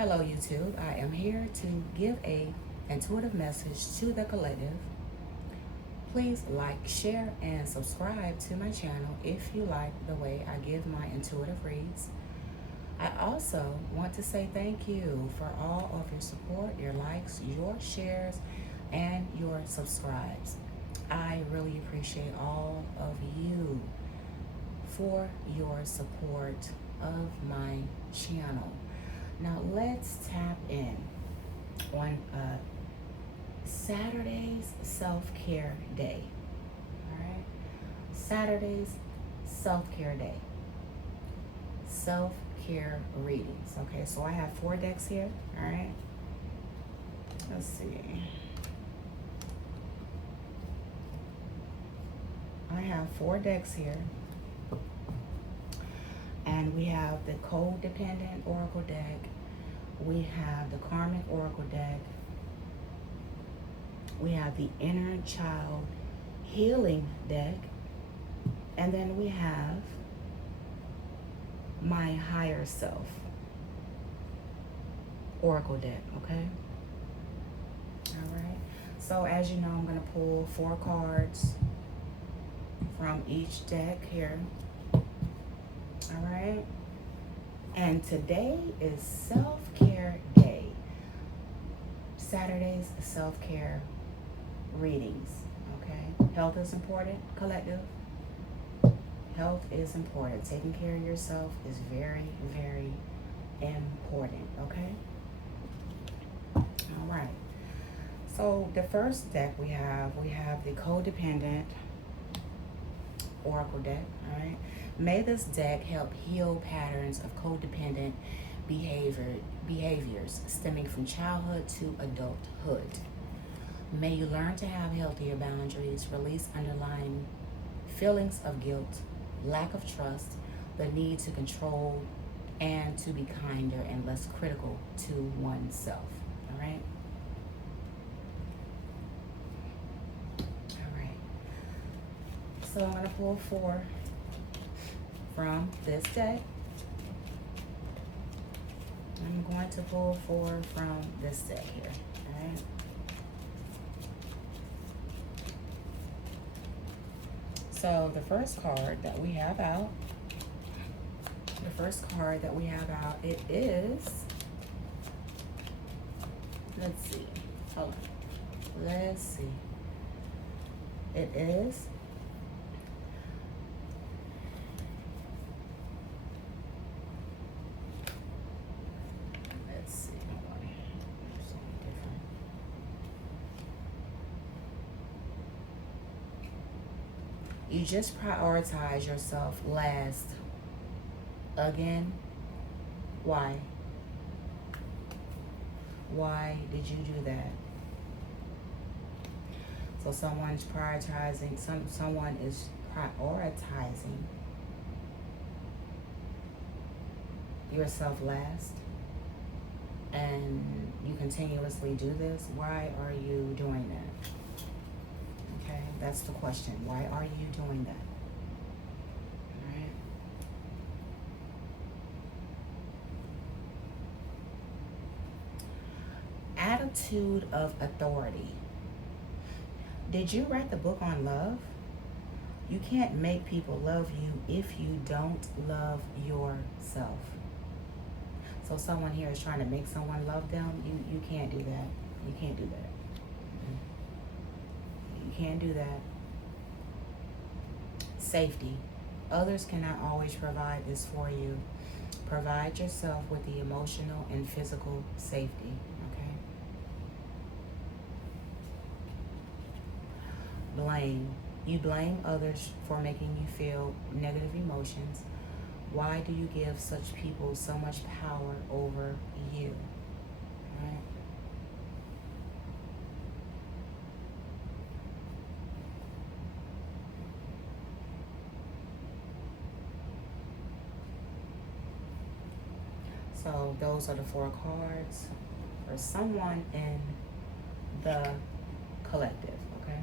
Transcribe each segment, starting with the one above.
Hello YouTube, I am here to give a intuitive message to the collective. Please like, share, and subscribe to my channel if you like the way I give my intuitive reads. I also want to say thank you for all of your support, your likes, your shares, and your subscribes. I really appreciate all of you for your support of my channel. Now let's tap in on Saturday's self-care day. All right, Saturday's self-care day. Self-care readings. Okay, so I have 4 decks here. All right, let's see. I have 4 decks here. And we have the Codependent Oracle deck. We have the Karmic Oracle deck. We have the Inner Child Healing deck. And then we have my Higher Self Oracle deck, okay? All right. So as you know, I'm going to pull 4 cards from each deck here. All right, and today is self-care day. Saturday's self-care readings, okay? Health is important, collective. Health is important. Taking care of yourself is very, very important, okay? All right. So the first deck we have the Codependent Oracle deck, all right? May this deck help heal patterns of codependent behaviors stemming from childhood to adulthood. May you learn to have healthier boundaries, release underlying feelings of guilt, lack of trust, the need to control, and to be kinder and less critical to oneself. All right? All right. So I'm going to pull 4 from this deck. I'm going to pull 4 from this deck here. All right. So the first card that we have out, it is, let's see, hold on, let's see, it is you just prioritize yourself last. Again, why? Why did you do that? So someone's prioritizing, someone is prioritizing yourself last, and you continuously do this. Why are you doing that? Okay, that's the question. Why are you doing that? All right. Attitude of authority. Did you write the book on love? You can't make people love you if you don't love yourself. So someone here is trying to make someone love them. You can't do that. You can't do that. You can't do that. Safety. Others cannot always provide this for you. Provide yourself with the emotional and physical safety, okay? Blame. You blame others for making you feel negative emotions. Why do you give such people so much power over you? All right? So those are the 4 cards for someone in the collective, okay?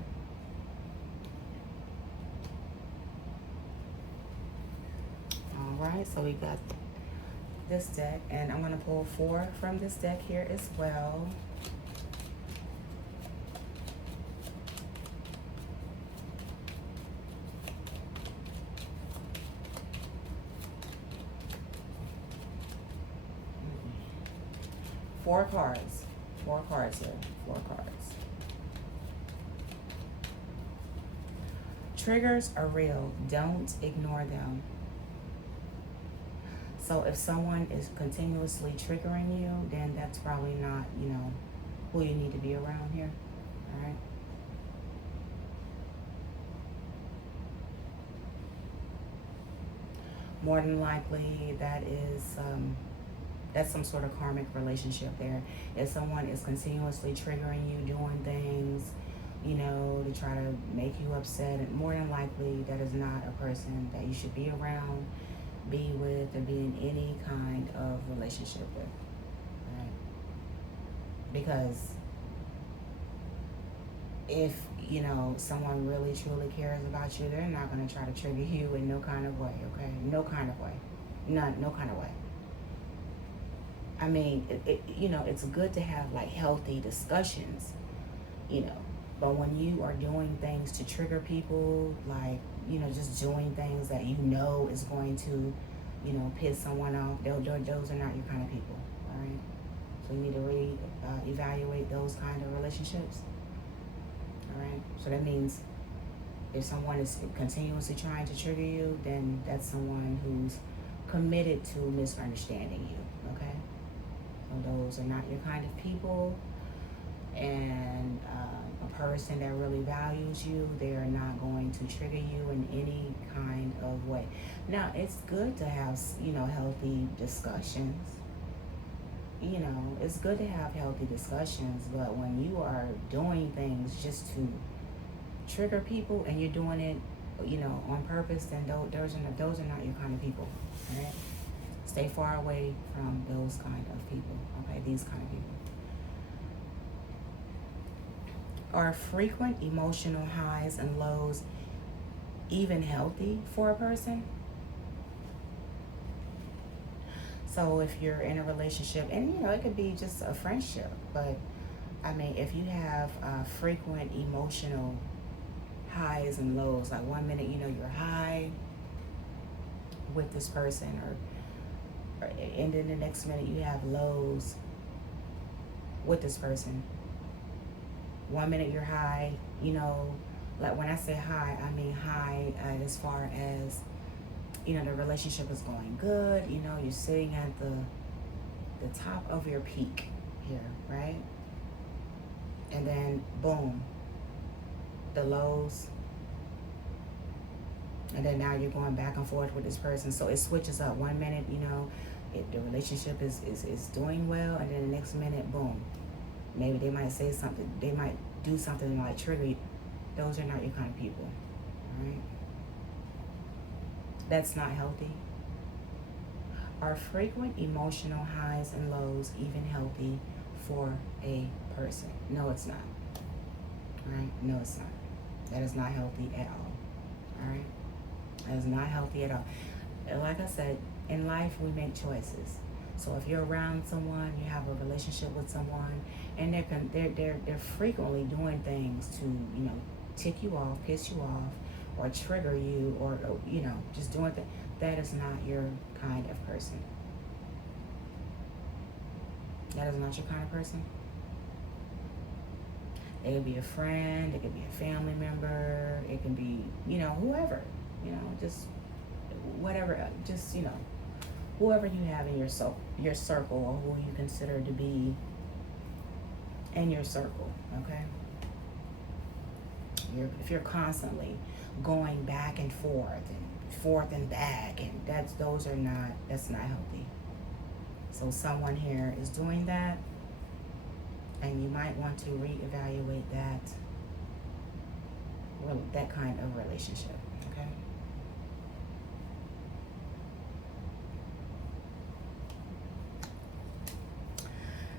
All right, so we got this deck, and I'm going to pull 4 from this deck here as well. Four cards. 4 cards here. 4 cards. Triggers are real. Don't ignore them. So if someone is continuously triggering you, then that's probably not, you know, who you need to be around here. All right. More than likely, that's some sort of karmic relationship there. If someone is continuously triggering you, doing things, you know, to try to make you upset, more than likely that is not a person that you should be around, be with, or be in any kind of relationship with, right? Because if, you know, someone really truly cares about you, they're not going to try to trigger you in no kind of way, okay? No kind of way. No kind of way. I mean, you know, it's good to have like healthy discussions, you know, but when you are doing things to trigger people, like, you know, just doing things that you know is going to, you know, piss someone off, those are not your kind of people, all right? So you need to really evaluate those kind of relationships, all right? So that means if someone is continuously trying to trigger you, then that's someone who's committed to misunderstanding you, okay? So those are not your kind of people, and a person that really values you, they're not going to trigger you in any kind of way. Now, it's good to have, you know, healthy discussions. You know, it's good to have healthy discussions, but when you are doing things just to trigger people and you're doing it, you know, on purpose, then those are not your kind of people, all right? Stay far away from those kind of people, okay? These kind of people. Are frequent emotional highs and lows even healthy for a person? So if you're in a relationship, and you know, it could be just a friendship, but I mean, if you have frequent emotional highs and lows, like one minute, you know, you're high with this person, and then the next minute you have lows with this person. One minute you're high, you know, like when I say high, I mean high as far as, you know, the relationship is going good, you know, you're sitting at the top of your peak here, right? And then boom, the lows, and then now you're going back and forth with this person. So it switches up. One minute, you know, the relationship is doing well, and then the next minute, boom, maybe they might say something, they might do something that might trigger you. Those are not your kind of people, all right? That's not healthy. Are frequent emotional highs and lows even healthy for a person? No, it's not, all right? No, it's not. That is not healthy at all, all right? That is not healthy at all. And like I said, in life, we make choices. So if you're around someone, you have a relationship with someone, and they're frequently doing things to, you know, tick you off, piss you off, or trigger you, or you know, just doing things, that is not your kind of person. That is not your kind of person. It could be a friend, it could be a family member, it can be, you know, whoever, you know, just whatever, just, you know, whoever you have in your circle, or who you consider to be in your circle, okay? If you're constantly going back and forth and back, and that's not healthy. So someone here is doing that, and you might want to reevaluate that kind of relationship, okay?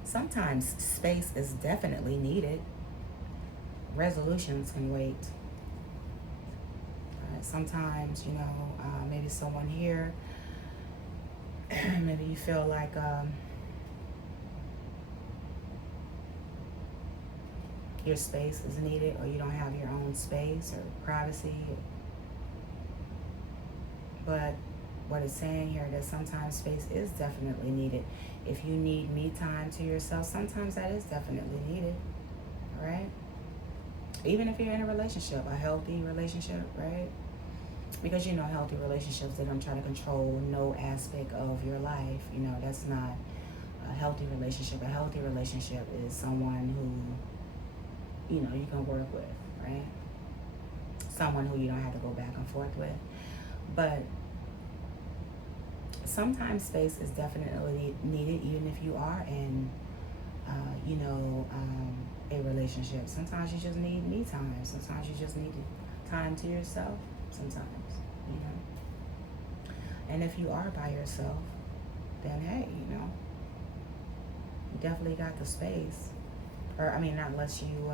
Sometimes space is definitely needed. Resolutions can wait. Sometimes, you know, maybe someone here Maybe you feel like your space is needed, or you don't have your own space or privacy. But what it's saying here, that sometimes space is definitely needed. If you need me time to yourself, sometimes that is definitely needed, right? Even if you're in a relationship, a healthy relationship, right? Because you know, healthy relationships, they don't try to control no aspect of your life. You know, that's not a healthy relationship. A healthy relationship is someone who, you know, you can work with, right? Someone who you don't have to go back and forth with. But sometimes space is definitely needed, even if you are in, a relationship. Sometimes you just need me time. Sometimes you just need time to yourself. Sometimes, you know. And if you are by yourself, then hey, you know, you definitely got the space. Or I mean, not unless you,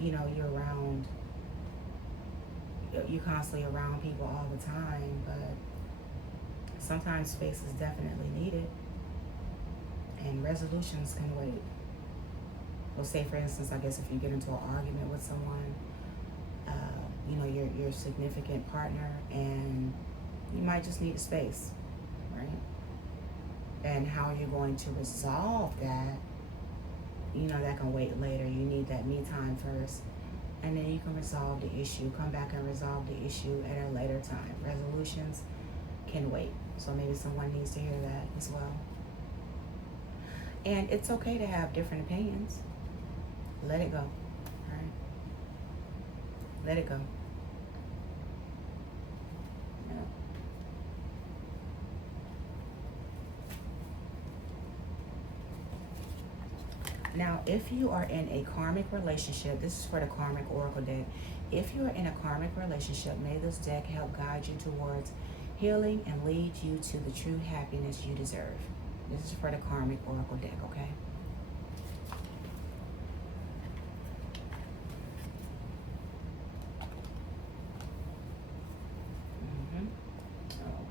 you're around. You're constantly around people all the time, but sometimes space is definitely needed, and resolutions can wait. Well, say for instance, I guess if you get into an argument with someone, your significant partner, and you might just need a space, right? And how you're going to resolve that, that can wait later. You need that me time first, and then you can resolve the issue. Come back and resolve the issue at a later time. Resolutions can wait. So maybe someone needs to hear that as well. And it's okay to have different opinions. Let it go. All right? Let it go. Yeah. Now, if you are in a karmic relationship, this is for the karmic oracle deck. If you are in a karmic relationship, may this deck help guide you towards healing and lead you to the true happiness you deserve. This is for the karmic oracle deck, okay?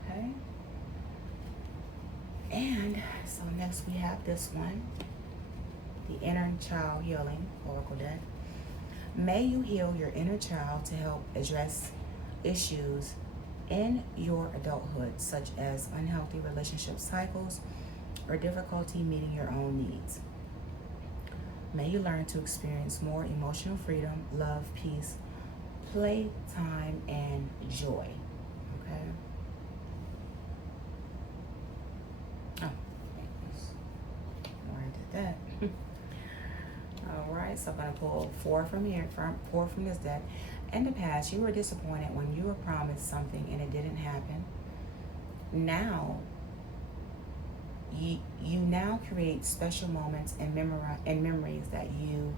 Okay. And so next we have this one, the inner child healing oracle deck. May you heal your inner child to help address issues in your adulthood, such as unhealthy relationship cycles or difficulty meeting your own needs. May you learn to experience more emotional freedom, love, peace, play time, and joy. Okay? Oh, I did that. All right, so I'm going to pull four from this deck. In the past, you were disappointed when you were promised something and it didn't happen. Now, you now create special moments and memories that you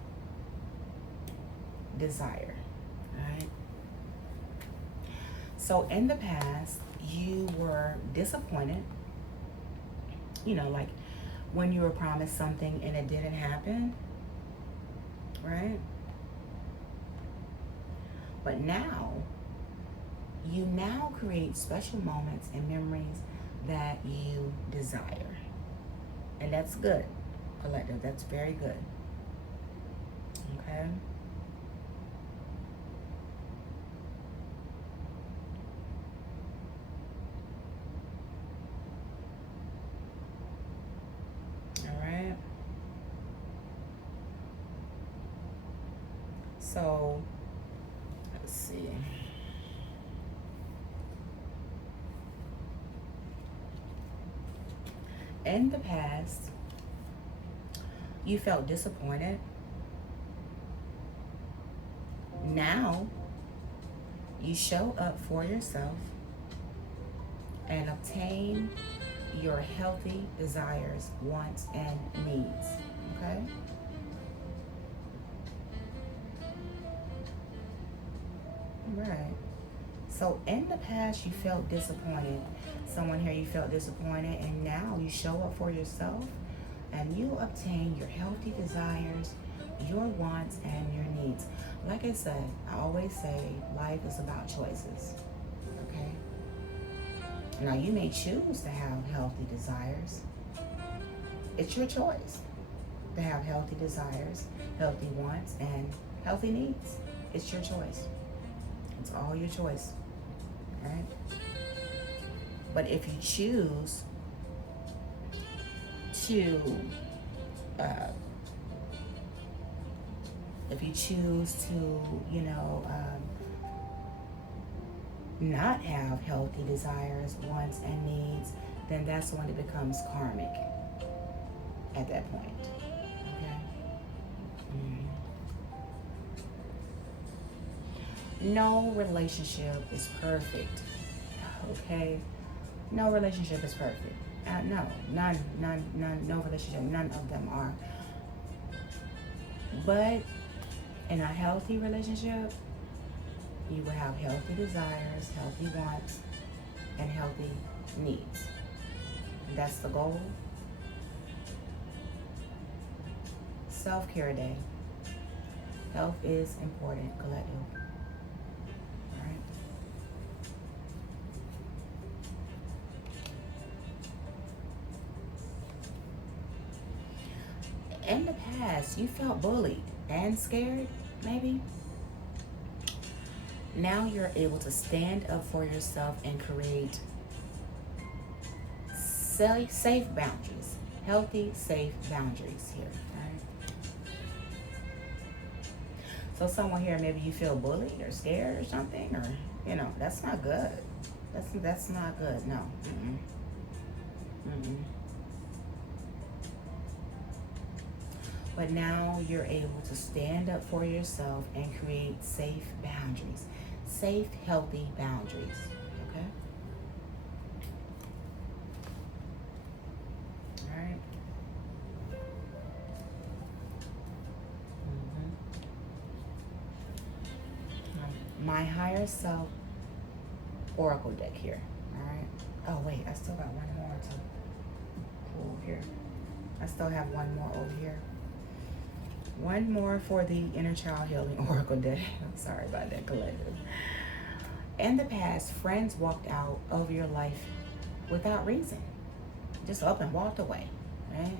desire. All right. So in the past, you were disappointed. Like when you were promised something and it didn't happen. Right? But now, you now create special moments and memories that you desire. And that's good, collective. That's very good. Okay? All right. So, let's see. In the past, you felt disappointed. Now, you show up for yourself and obtain your healthy desires, wants, and needs. Okay? Right. So in the past, you felt disappointed. Someone here, you felt disappointed, and now you show up for yourself and you obtain your healthy desires, your wants, and your needs. Like I said, I always say life is about choices. Okay? Now, you may choose to have healthy desires. It's your choice to have healthy desires, healthy wants, and healthy needs. It's your choice. It's all your choice, right? But if you choose to, not have healthy desires, wants, and needs, then that's when it becomes karmic at that point. Okay? No relationship is perfect. Okay? No relationship is perfect. No, none, no relationship, none of them are. But in a healthy relationship, you will have healthy desires, healthy wants, and healthy needs. And that's the goal. Self-care day. Health is important, collective. All right. In the past, you felt bullied and scared, maybe. Now you're able to stand up for yourself and create safe boundaries, healthy, safe boundaries here. Right? So someone here, maybe you feel bullied or scared or something, or that's not good. That's not good. No. But now you're able to stand up for yourself and create safe boundaries. Safe, healthy boundaries. Okay? All right. My higher self oracle deck here. All right. Oh, wait. I still got one more to pull here. I still have one more over here. One more for the Inner Child Healing Oracle deck. I'm sorry about that, collective. In the past, friends walked out of your life without reason. Just up and walked away, right?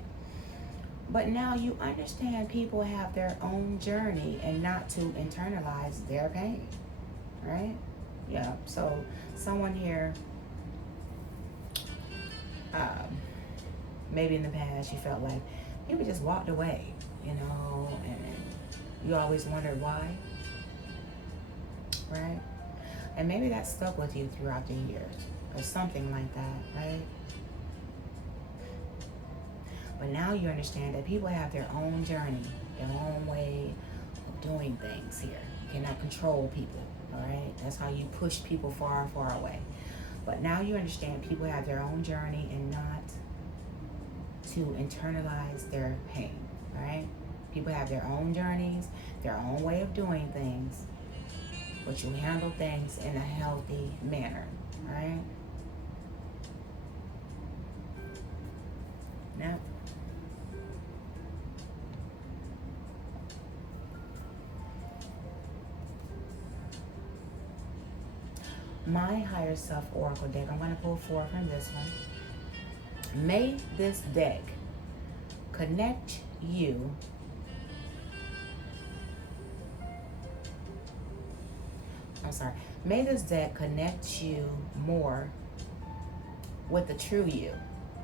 But now you understand people have their own journey and not to internalize their pain, right? Yeah, so someone here, maybe in the past you felt like people just walked away, and you always wondered why, right? And maybe that stuck with you throughout the years or something like that, right? But now you understand that people have their own journey, their own way of doing things here. You cannot control people, all right? That's how you push people far, far away. But now you understand people have their own journey and not to internalize their pain, all right? People have their own journeys, their own way of doing things, but you handle things in a healthy manner, all right? Now, my higher self oracle deck, I'm going to pull 4 from this one. May this deck connect you May this deck connect you more with the true you,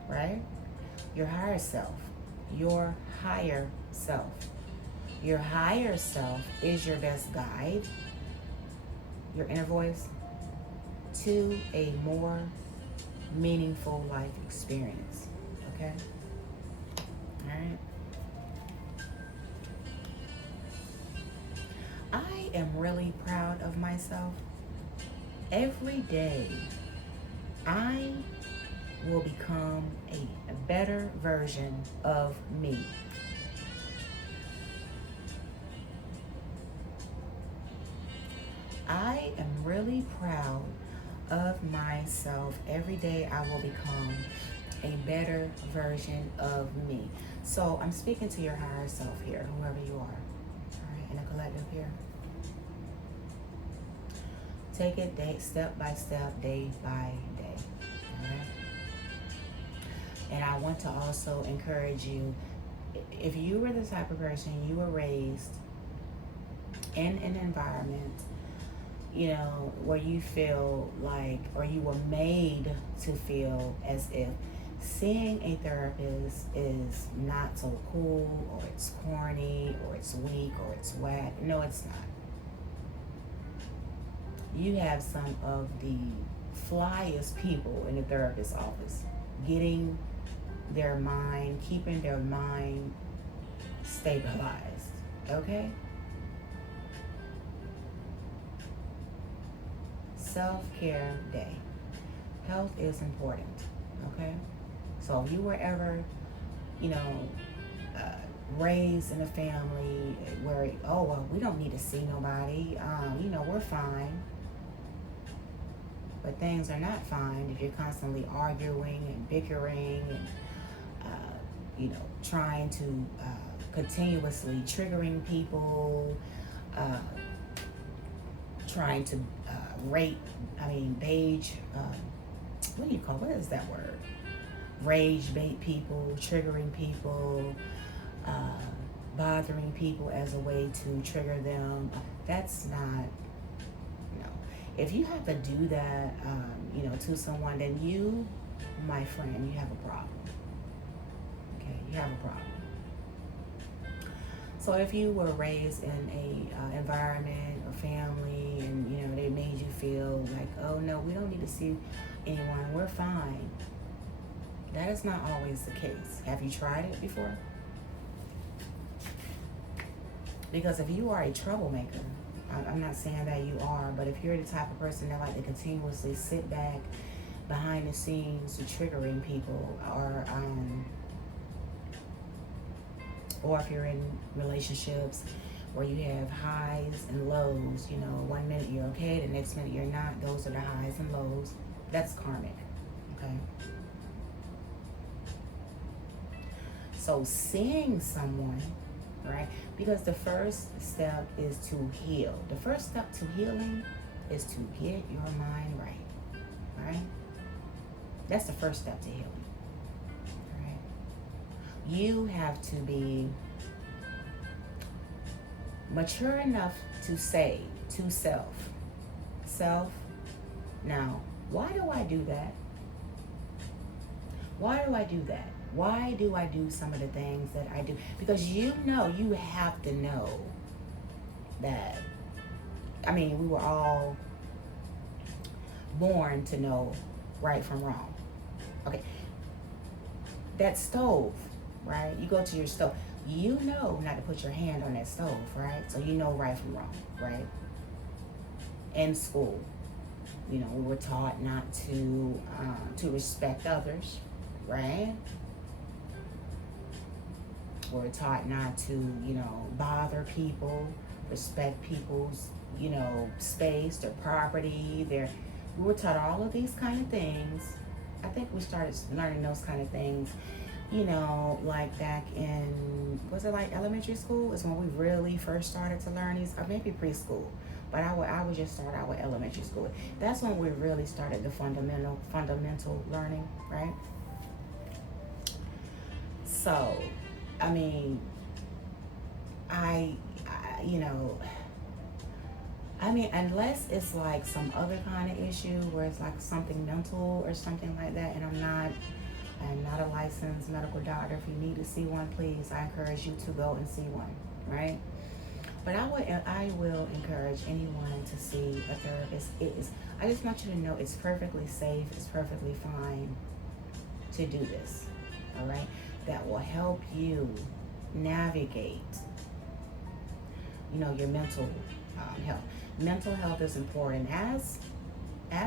right? Your higher self. Your higher self. Your higher self is your best guide, your inner voice, to a more meaningful life experience. Okay? All right. I am really proud of myself. Every day, I will become a better version of me. I am really proud of myself. Every day I will become a better version of me. So I'm speaking to your higher self here, whoever you are. All right, in a collective here. Take it step by step, day by day. Okay? And I want to also encourage you, if you were the type of person, you were raised in an environment, you know, where you feel like, or you were made to feel as if seeing a therapist is not so cool, or it's corny, or it's weak, or it's whack. No, it's not. You have some of the flyest people in the therapist's office getting their mind, keeping their mind stabilized. Okay? Self-care day. Health is important. Okay? So if you were ever, you know, raised in a family where, oh, well, we don't need to see nobody, you know, we're fine. But things are not fine if you're constantly arguing and bickering and, you know, trying to continuously triggering people, trying to beige, what is that word? Rage bait people, triggering people, bothering people as a way to trigger them. That's not, no. If you have to do that, you know, to someone, then you, my friend, you have a problem. Okay, you have a problem. So if you were raised in a environment or family, and you know they made you feel like, oh no, we don't need to see anyone, we're fine. That is not always the case. Have you tried it before? Because if you are a troublemaker, I'm not saying that you are, but if you're the type of person that like to continuously sit back behind the scenes triggering people, or if you're in relationships where you have highs and lows, you know, one minute you're okay, the next minute you're not, those are the highs and lows, that's karmic, okay? So seeing someone, right? Because the first step is to heal. The first step to healing is to get your mind right, right? That's the first step to healing, right? You have to be mature enough to say to self, now, why do I do that? Why do I do that? Why do I do some of the things that I do? Because you know, you have to know that, I mean, we were all born to know right from wrong. Okay. That stove, right? You go to your stove. You know not to put your hand on that stove, right? So you know right from wrong, right? In school, you know, we were taught not to respect others, right? We're taught not to, you know, bother people, respect people's, you know, space, their property, we were taught all of these kind of things. I think we started learning those kind of things, you know, like back in, was it like elementary school? Is when we really first started to learn these, or maybe preschool. But I would just start out with elementary school. That's when we really started the fundamental learning, right? So, I mean, you know, I mean, unless it's like some other kind of issue where it's like something mental or something like that, and I'm not a licensed medical doctor. If you need to see one, please, I encourage you to go and see one, right? But I will encourage anyone to see a therapist. I just want you to know it's perfectly safe, it's perfectly fine to do this, all right? That will help you navigate, you know, your mental health. Mental health is important, as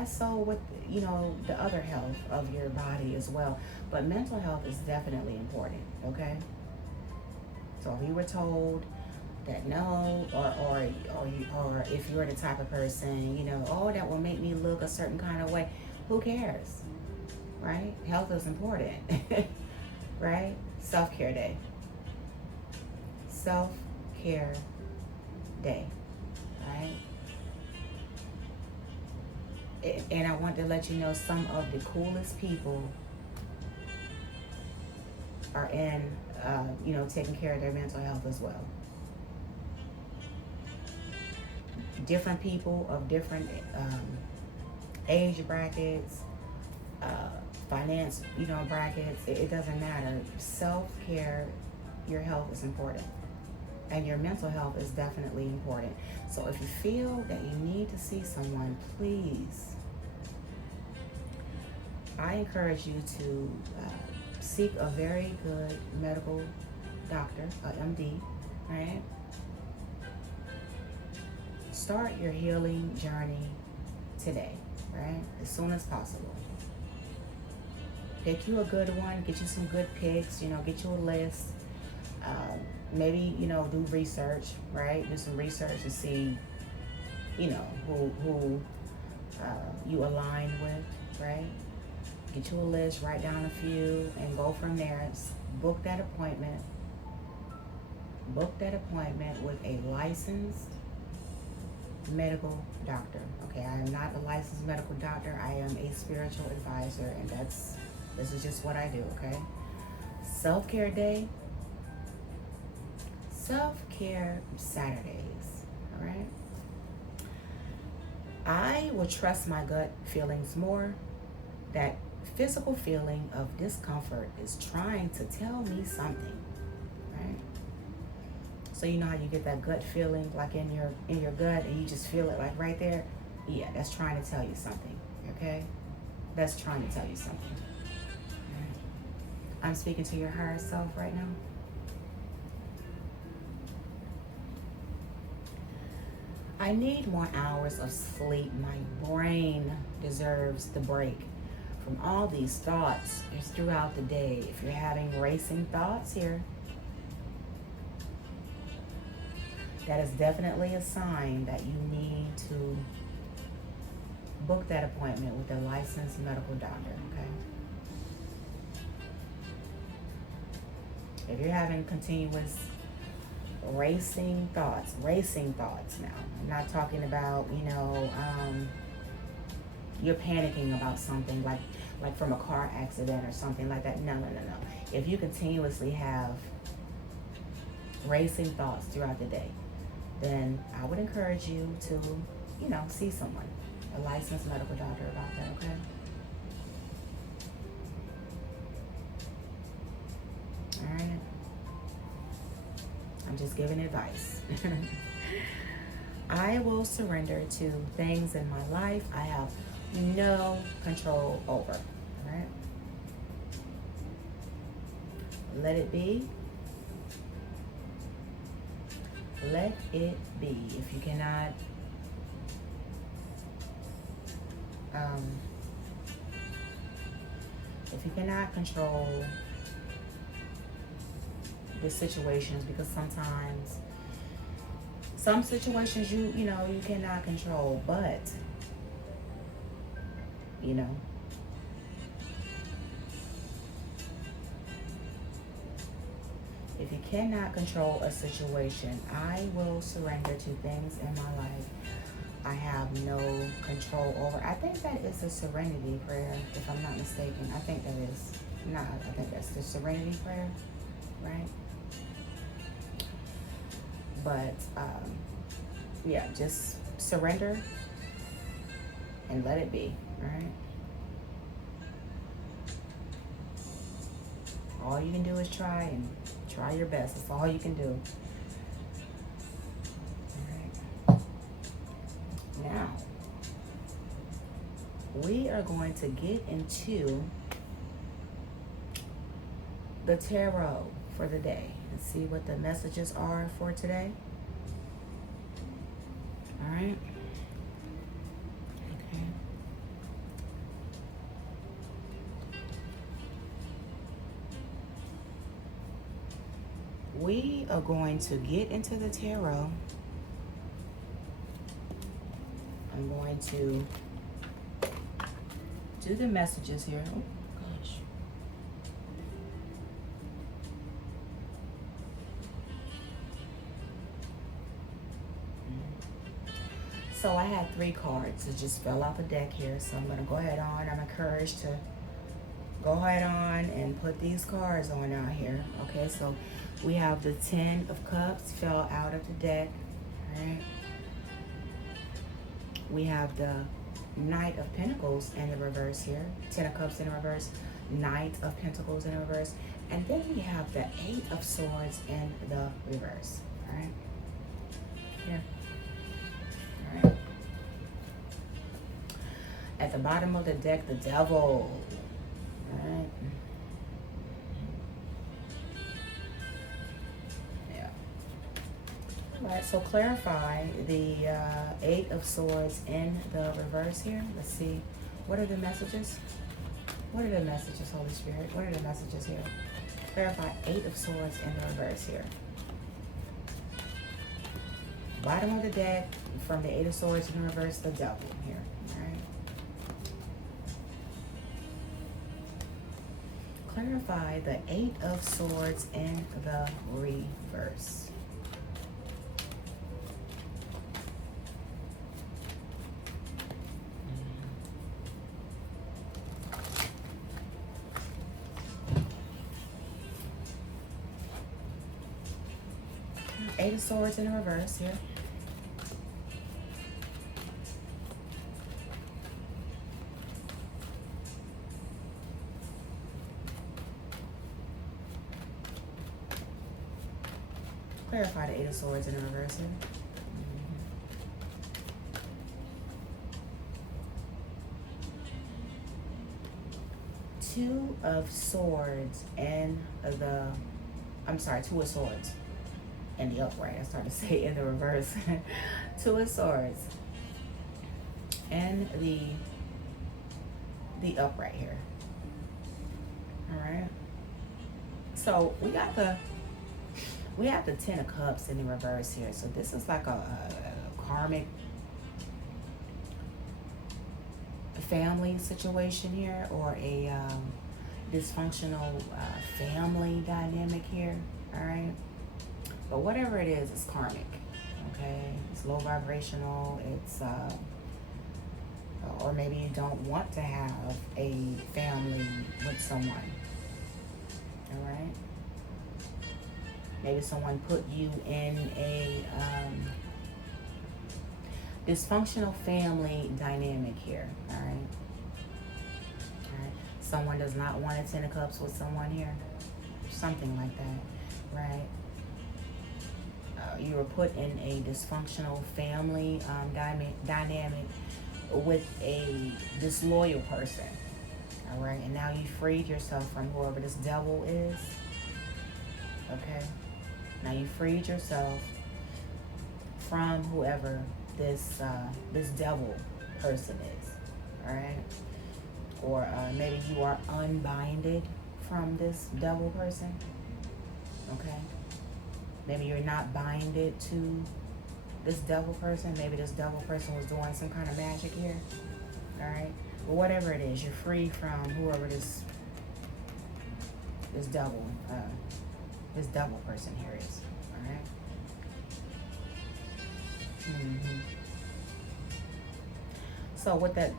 so with, you know, the other health of your body as well. But mental health is definitely important, okay? So if you were told that no, or if you're the type of person, you know, oh, that will make me look a certain kind of way, who cares, right? Health is important, right? Self-care day. Self-care day, right? And I want to let you know some of the coolest people are in, taking care of their mental health as well. Different people of different age brackets, finance, brackets. It doesn't matter. Self-care, your health is important. And your mental health is definitely important. So if you feel that you need to see someone, please, I encourage you to seek a very good medical doctor, a MD, right? Start your healing journey today, right? As soon as possible. Pick you a good one, get you some good picks, get you a list. Maybe, do research, right? Do some research to see, who you align with, right? Get you a list, write down a few, and go from there. Book that appointment. Book that appointment with a licensed medical doctor. Okay, I am not a licensed medical doctor. I am a spiritual advisor, and this is just what I do, okay? Self-care day. Self-care Saturdays, all right? I will trust my gut feelings more. That physical feeling of discomfort is trying to tell me something, right? So you know how you get that gut feeling like in your gut and you just feel it like right there? Yeah, that's trying to tell you something, okay? That's trying to tell you something. Right. I'm speaking to your higher self right now. I need more hours of sleep. My brain deserves the break from all these thoughts throughout the day. If you're having racing thoughts here, that is definitely a sign that you need to book that appointment with a licensed medical doctor, okay? If you're having continuous racing thoughts now. I'm not talking about, you're panicking about something like from a car accident or something like that. No. If you continuously have racing thoughts throughout the day, then I would encourage you to, see someone, a licensed medical doctor about that, okay? All right. I'm just giving advice. I will surrender to things in my life I have no control over. All right? Let it be. Let it be. If you cannot control the situations, because sometimes some situations you cannot control, but if you cannot control a situation, I will surrender to things in my life I have no control over. I think that is a serenity prayer, if I'm not mistaken. I think that's the serenity prayer, right? But yeah, just surrender and let it be, all right? All you can do is try your best. That's all you can do. All right. Now, we are going to get into the tarot for the day and see what the messages are for today. All right. Okay. We are going to get into the tarot. I'm going to do the messages here. Oh, gosh. So I had 3 cards. It just fell out the deck here. So I'm going to go ahead on. I'm encouraged to go ahead on and put these cards on out here. Okay, so we have the 10 of Cups fell out of the deck. All right. We have the Knight of Pentacles in the reverse here. 10 of Cups in the reverse. Knight of Pentacles in the reverse. And then we have the 8 of Swords in the reverse. All right. Here. All right. At the bottom of the deck, the Devil. All right. Yeah. All right, so clarify the 8 of Swords in the reverse here. Let's see. What are the messages? What are the messages, Holy Spirit? What are the messages here? Clarify 8 of Swords in the reverse here. Bottom of the deck, from the 8 of Swords in the reverse, the Devil here. All right. Clarify the 8 of Swords in the reverse. Eight of Swords in the reverse here. Clarify the 8 of Swords in the reverse here. Two of Swords and the, I'm sorry, 2 of Swords in the upright. I started to say in the reverse. 2 of Swords and the upright here. All right. So we have the 10 of Cups in the reverse here. So this is like a karmic family situation here, or a dysfunctional family dynamic here. All right. But whatever it is, it's karmic. Okay. It's low vibrational. It's or maybe you don't want to have a family with someone. All right. Maybe someone put you in a dysfunctional family dynamic here. All right. All right. Someone does not want a 10 of Cups with someone here. Something like that. Right. You were put in a dysfunctional family dynamic with a disloyal person. All right. And now you freed yourself from whoever this devil is. Okay. Now you freed yourself from whoever this devil person is. All right. Or maybe you are unbinded from this devil person. Okay. Maybe you're not binded to this devil person. Maybe this devil person was doing some kind of magic here. All right. But whatever it is, you're free from whoever this devil person here is. All right. Mm-hmm. So with that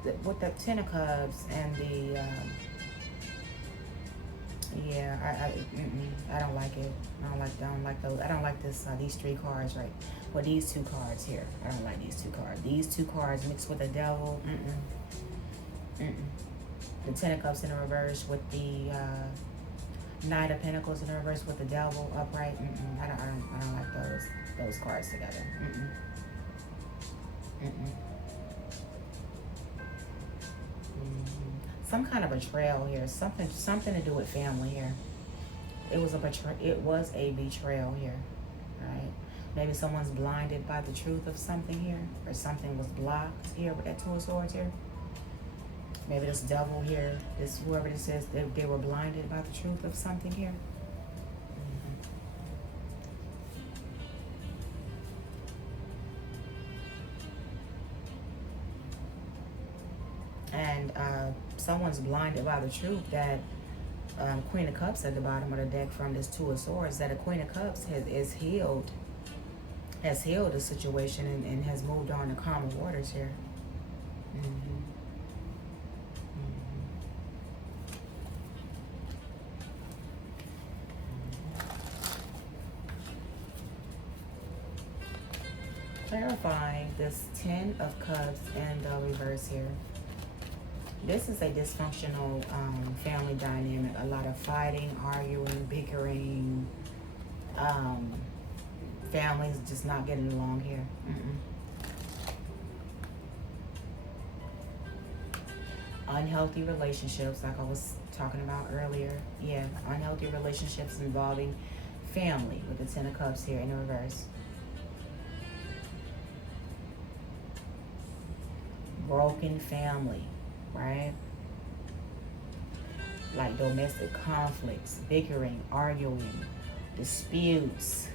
10 of Cups and the I don't like it. I don't like those. I don't like this. These 3 cards, right? Well, these 2 cards here. I don't like these 2 cards. These 2 cards mixed with the devil. The 10 of Cups in the reverse with the Knight of Pentacles in the reverse with the devil upright. I don't like those cards together. Some kind of betrayal here. Something to do with family here. It was a betrayal here, right? Maybe someone's blinded by the truth of something here, or something was blocked here with that 2 of Swords here. Maybe this devil here, whoever this is, they were blinded by the truth of something here. And someone's blinded by the truth that Queen of Cups at the bottom of the deck from this 2 of Swords, that a Queen of Cups is healed has healed the situation and has moved on to calmer waters here. Mm-hmm. Clarifying this 10 of Cups in the reverse here. This is a dysfunctional family dynamic. A lot of fighting, arguing, bickering. Families just not getting along here. Unhealthy relationships, like I was talking about earlier. Yeah, unhealthy relationships involving family with the 10 of Cups here in the reverse. Broken family, right? Like domestic conflicts, bickering, arguing, disputes.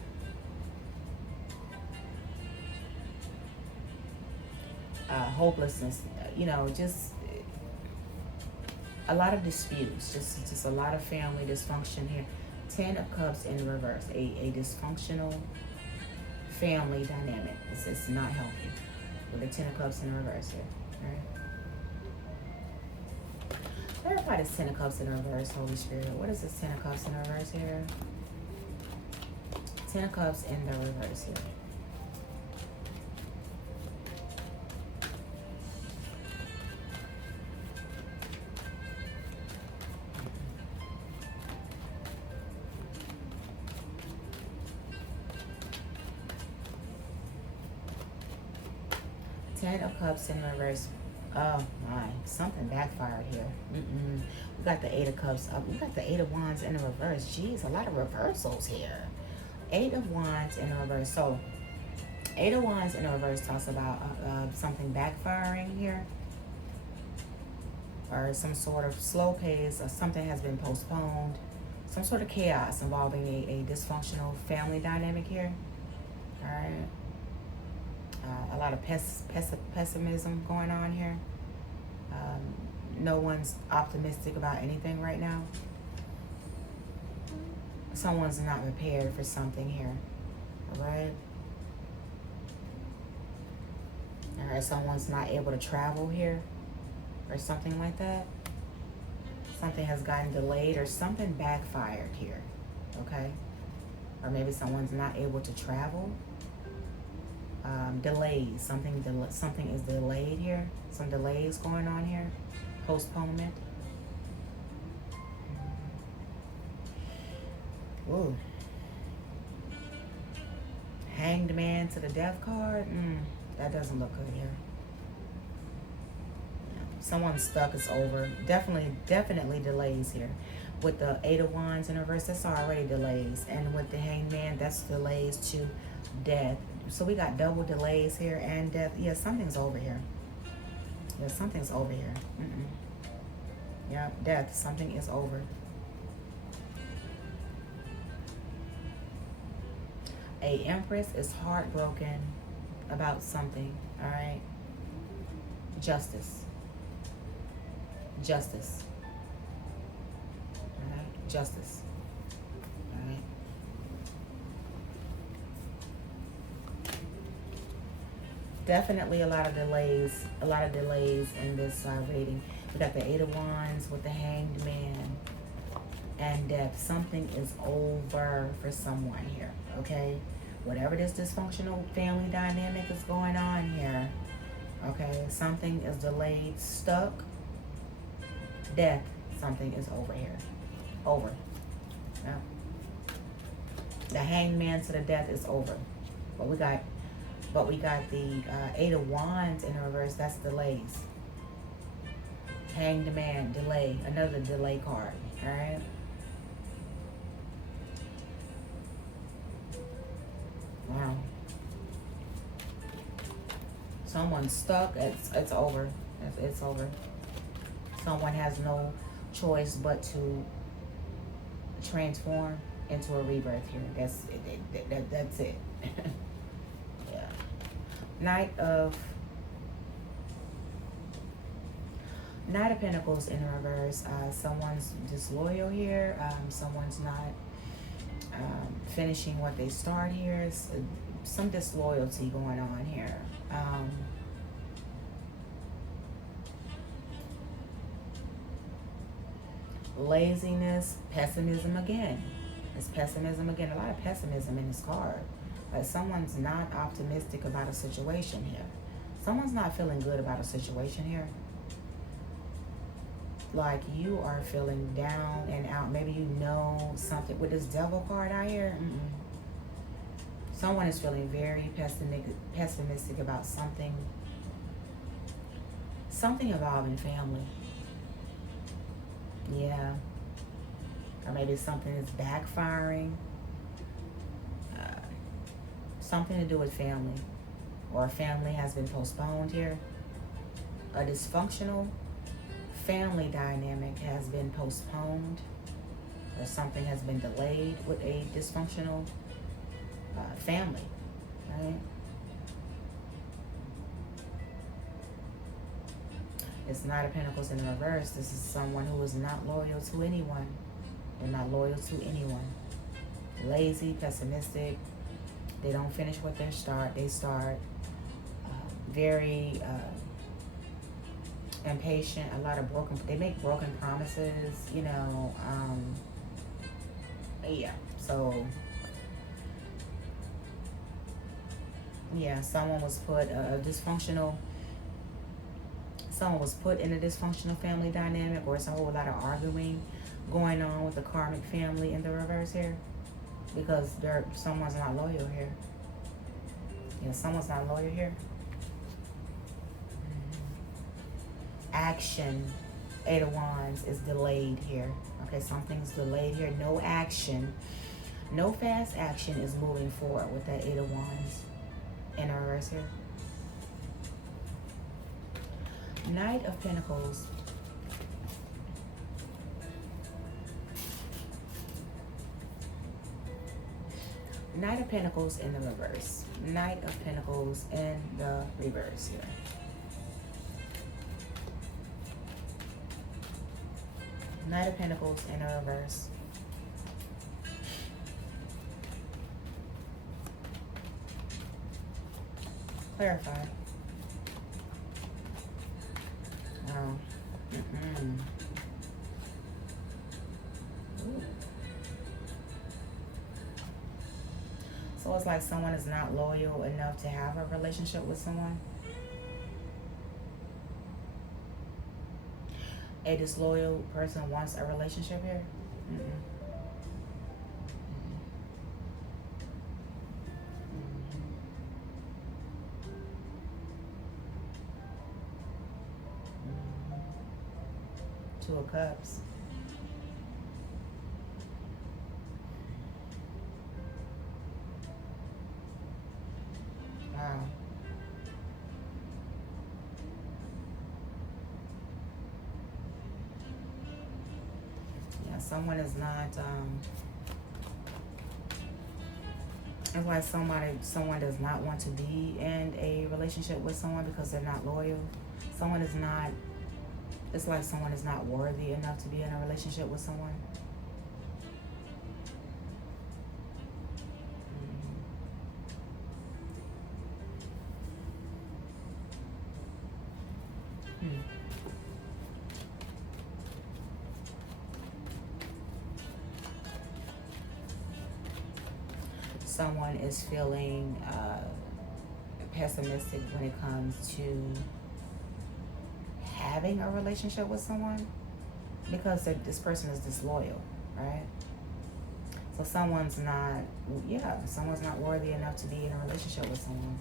Hopelessness, you know, just a lot of disputes, just a lot of family dysfunction here. 10 of Cups in reverse, a dysfunctional family dynamic. It's not healthy with the 10 of Cups in reverse here. All right. Clarify this 10 of Cups in reverse, Holy Spirit. What is this 10 of Cups in reverse here? 10 of Cups in the reverse here. Ten of Cups in reverse. Oh my, something backfired here. We got the 8 of Cups up. We got the 8 of Wands in the reverse. Jeez, a lot of reversals here. 8 of Wands in the reverse. So, 8 of Wands in the reverse talks about something backfiring here. Or some sort of slow pace, or something has been postponed. Some sort of chaos involving a dysfunctional family dynamic here. All right. A lot of pessimism going on here. No one's optimistic about anything right now. Someone's not prepared for something here. All right. All right. Someone's not able to travel here or something like that. Something has gotten delayed or something backfired here. Okay. Or maybe someone's not able to travel. Delays. Something is delayed here. Some delays going on here. Postponement. Ooh. Hanged Man to the Death card. That doesn't look good here. Someone's stuck. It's over. Definitely delays here. With the 8 of Wands in reverse, that's already delays. And with the Hanged Man, that's delays to death. So we got double delays here and death. Yeah, something's over here. Yeah, something's over here. Yeah, death. Something is over. A Empress is heartbroken about something. All right. Justice. Justice. All right. Justice. All right. Definitely a lot of delays in this reading. We got the 8 of Wands with the Hanged Man and death. Something is over for someone here, okay? Whatever this dysfunctional family dynamic is going on here, okay? Something is delayed, stuck, death. Something is over here. Over. Yeah. The Hanged Man to the death is over. But we got the 8 of Wands in reverse. That's delays. Hanged Man, delay. Another delay card. All right. Wow. Someone's stuck. It's over. It's over. Someone has no choice but to transform into a rebirth here. That's it. Yeah. Knight of Pentacles in reverse. Someone's disloyal here. Someone's not finishing what they start here. some disloyalty going on here. Laziness, pessimism again. It's pessimism again. A lot of pessimism in this card. Like someone's not optimistic about a situation here. Someone's not feeling good about a situation here. Like you are feeling down and out. Maybe you know something. With this devil card out here, someone is feeling very pessimistic about something. Something involving family. Yeah. Or maybe something is backfiring. Something to do with family. Or family has been postponed here. A dysfunctional family dynamic has been postponed. Or something has been delayed with a dysfunctional family. Right? It's Knight of Pentacles in the reverse. This is someone who is not loyal to anyone. They're not loyal to anyone. Lazy, pessimistic. They don't finish what they start. They start very impatient. A lot of broken. They make broken promises. You know. Yeah. So. Yeah. Someone was put dysfunctional. Someone was put in a dysfunctional family dynamic, or it's a whole lot of arguing going on with the karmic family in the reverse here, because someone's not loyal here. Yeah, someone's not loyal here. Action, 8 of Wands, is delayed here. Okay, something's delayed here. No action, no fast action is moving forward with that 8 of Wands in the reverse here. Knight of Pentacles. Knight of Pentacles in the reverse. Knight of Pentacles in the reverse here. Knight of Pentacles in the reverse. Clarify. Oh. So it's like someone is not loyal enough to have a relationship with someone. A disloyal person wants a relationship here. Two of Cups. Wow. Yeah, someone is not, it's like someone does not want to be in a relationship with someone because they're not loyal. Someone is not, it's like someone is not worthy enough to be in a relationship with someone. Someone is feeling pessimistic when it comes to having a relationship with someone because this person is disloyal, right? So someone's not worthy enough to be in a relationship with someone.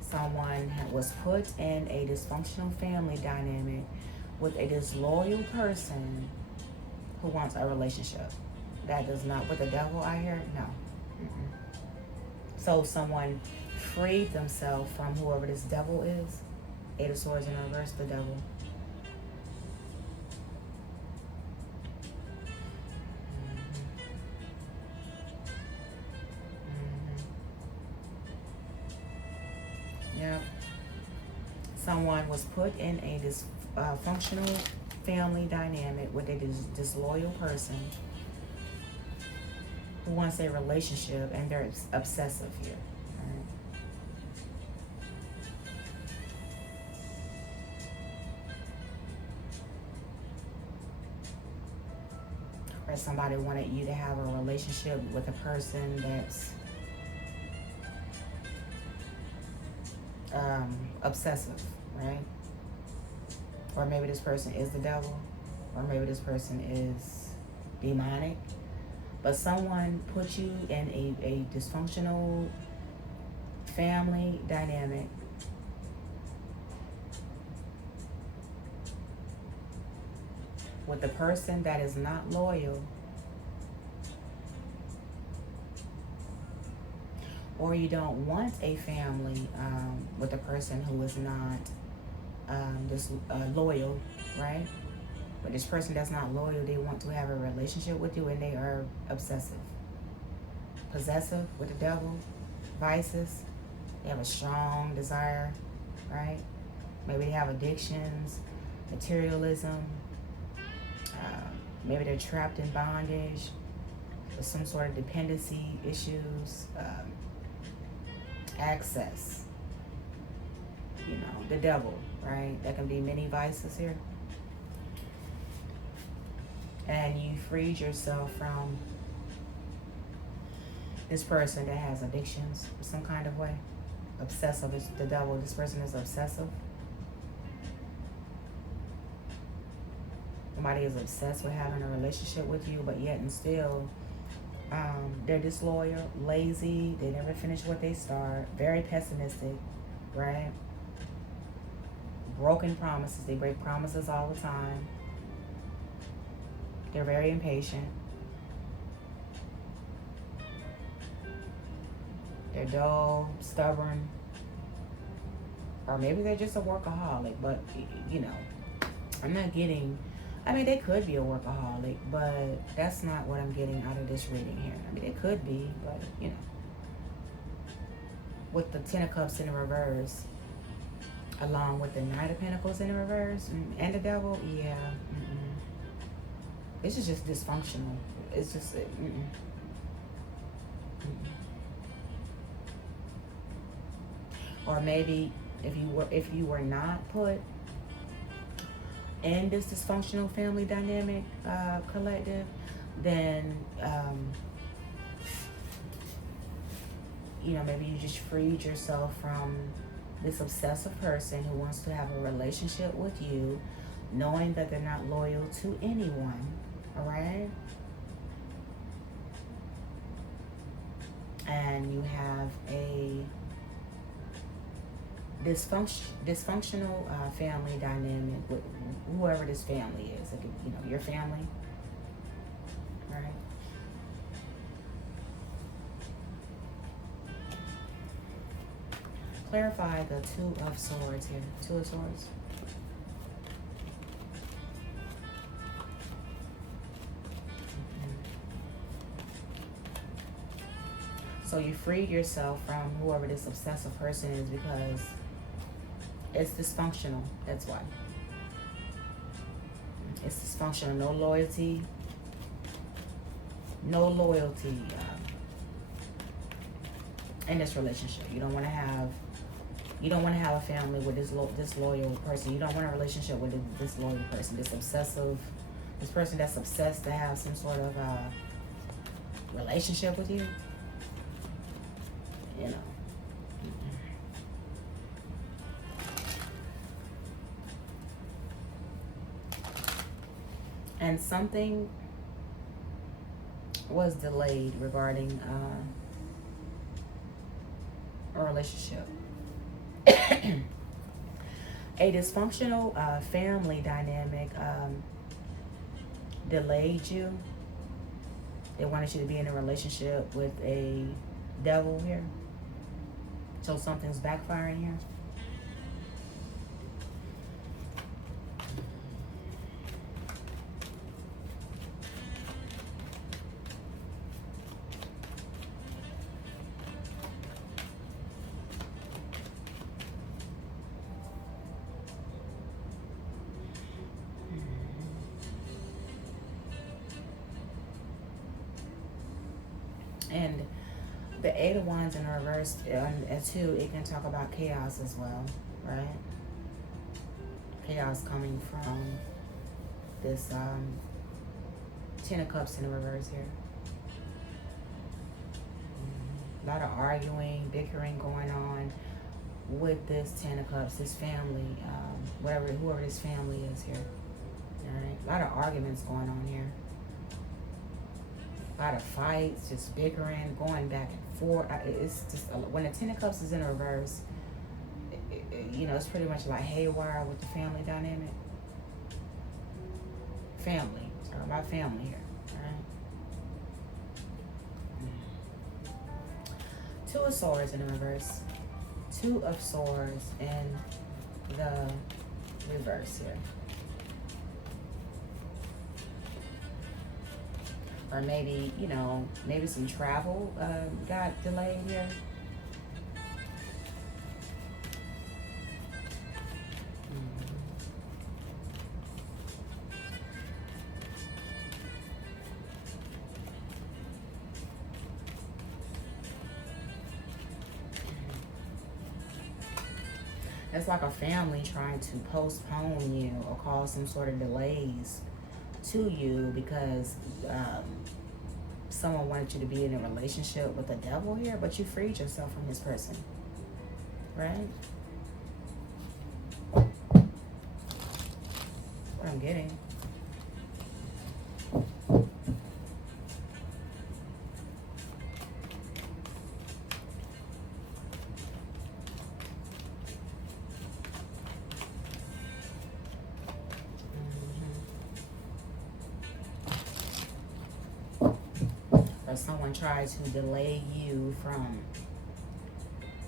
Someone was put in a dysfunctional family dynamic with a disloyal person who wants a relationship. That does not, with the devil out here, no. So someone freed themselves from whoever this devil is. 8 of Swords in reverse, the devil. Yeah. Someone was put in a dysfunctional family dynamic with a disloyal person who wants a relationship, and they're obsessive here. Or somebody wanted you to have a relationship with a person that's obsessive, right? Or maybe this person is the devil, or maybe this person is demonic. But someone put you in a dysfunctional family dynamic with the person that is not loyal, or you don't want a family with a person who is not loyal, right? But this person that's not loyal, they want to have a relationship with you, and they are obsessive, possessive with the devil, vices. They have a strong desire, right? Maybe they have addictions, materialism. Maybe they're trapped in bondage with some sort of dependency issues, access. You know, the devil, right? That can be many vices here. And you freed yourself from this person that has addictions in some kind of way. Obsessive is the devil. This person is obsessive. Somebody is obsessed with having a relationship with you, but yet and still they're disloyal, lazy, they never finish what they start, very pessimistic, right? Broken promises, they break promises all the time. They're very impatient. They're dull, stubborn, or maybe they're just a workaholic, but you know, I'm not getting, I mean, they could be a workaholic, but that's not what I'm getting out of this reading here. I mean, it could be, but you know, with the Ten of Cups in the reverse, along with the Knight of Pentacles in the reverse, and the devil, yeah, this is just dysfunctional. It's just, Or maybe if you were not put in this dysfunctional family dynamic collective, then you know, maybe you just freed yourself from this obsessive person who wants to have a relationship with you, knowing that they're not loyal to anyone. All right? And you have a dysfunctional family dynamic with whoever this family is. Like, you know, your family, right? Clarify the Two of Swords here. Two of Swords. So you freed yourself from whoever this obsessive person is because it's dysfunctional. That's why. It's dysfunctional. No loyalty. No loyalty in this relationship. You don't want to have. You don't want to have a family with this loyal person. You don't want a relationship with this loyal person. This obsessive. This person that's obsessed to have some sort of relationship with you. You know. And something was delayed regarding a relationship. A dysfunctional family dynamic delayed you. They wanted you to be in a relationship with a devil here. So something's backfiring here. And the Eight of Wands in reverse, too, it can talk about chaos as well, right? Chaos coming from this Ten of Cups in the reverse here. A lot of arguing, bickering going on with this Ten of Cups, this family, whoever this family is here. All right, a lot of arguments going on here. A lot of fights, just bickering, going back and forth. It's just, when the Ten of Cups is in reverse, you know, it's pretty much like haywire with the family dynamic. Family, talking about family here, all right? Two of Swords in the reverse. Two of Swords in the reverse here. Or maybe, you know, maybe some travel got delayed here. It's like a family trying to postpone you or cause some sort of delays to you because someone wanted you to be in a relationship with the devil here, but you freed yourself from this person, right? What I'm getting. Someone tried to delay you from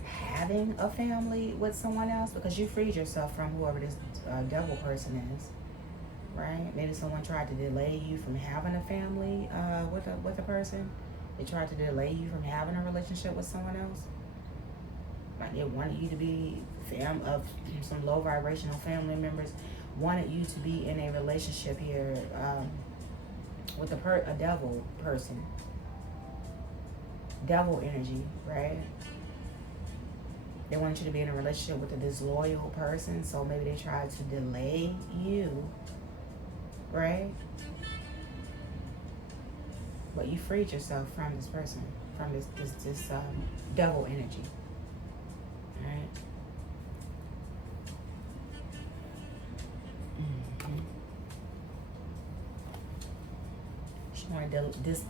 having a family with someone else because you freed yourself from whoever this devil person is, right? Maybe someone tried to delay you from having a family with a person. They tried to delay you from having a relationship with someone else. Like they wanted you to be some low vibrational family members wanted you to be in a relationship here with a devil person. Devil energy, right? They want you to be in a relationship with a disloyal person, so maybe they tried to delay you, right? But you freed yourself from this person, from this devil energy, right?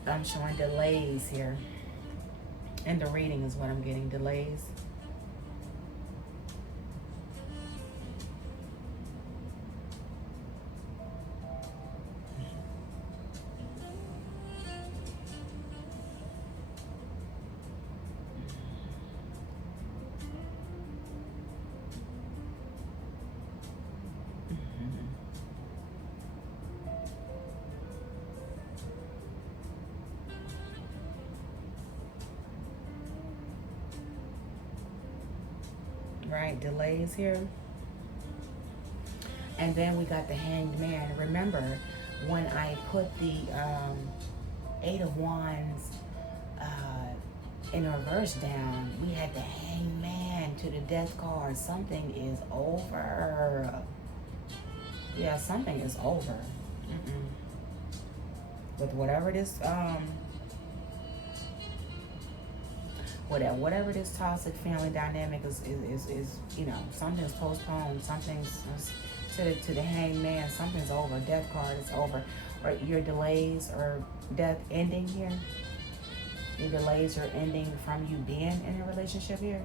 I'm showing delays here. And the reading is what I'm getting, delays. Right, delays here. And then we got the Hanged Man. Remember when I put the Eight of Wands in reverse down, we had the Hanged Man to the Death card. Something is over. Yeah, something is over. With whatever this whatever this toxic family dynamic is, you know, something's postponed, something's to the Hanged Man, something's over. Death card is over. Or your delays or death ending here. Your delays are ending from you being in a relationship here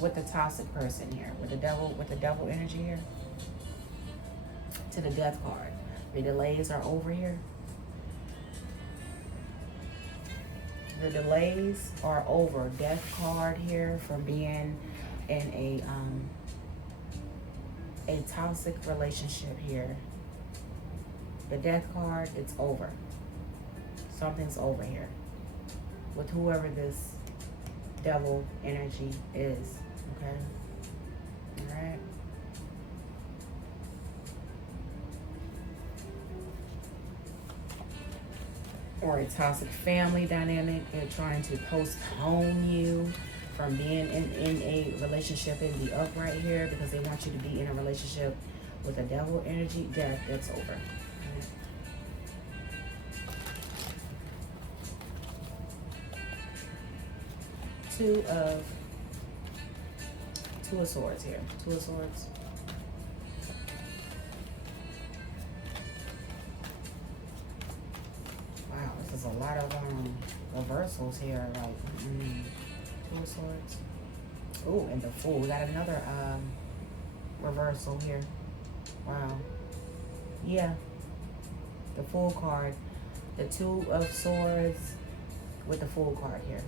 with the toxic person here, with the devil energy here. To the Death card. Your delays are over here. The delays are over. Death card here from being in a toxic relationship here. The Death card, it's over. Something's over here with whoever this devil energy is. Okay? All right? or a toxic family dynamic. They're trying to postpone you from being in a relationship and be upright here because they want you to be in a relationship with a devil energy. Death, it's over. Two of Swords here. Two of Swords. Wow, this is a lot of reversals here. Like Two of Swords. Oh, and the Fool. We got another reversal here. Wow. Yeah. The Fool card. The Two of Swords with the Fool card here.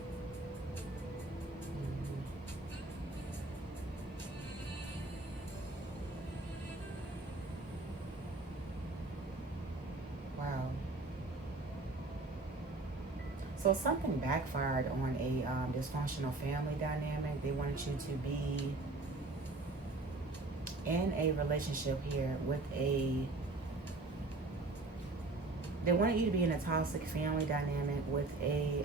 Wow. So something backfired on a dysfunctional family dynamic. They wanted you to be in a relationship here with they wanted you to be in a toxic family dynamic with a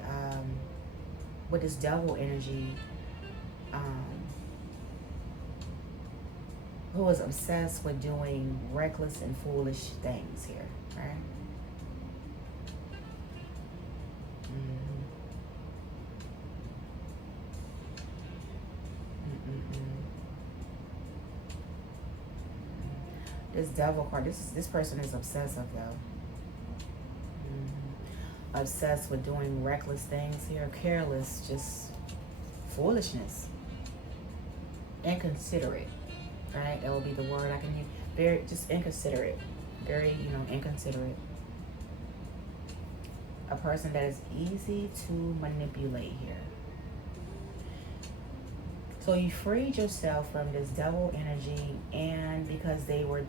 with this devil energy, who was obsessed with doing reckless and foolish things here, right? This devil card, this person is obsessive though. Obsessed with doing reckless things here, careless, just foolishness, inconsiderate, right? That would be the word I can use. Very, just inconsiderate, very, inconsiderate. A person that is easy to manipulate here. So you freed yourself from this devil energy, and because they were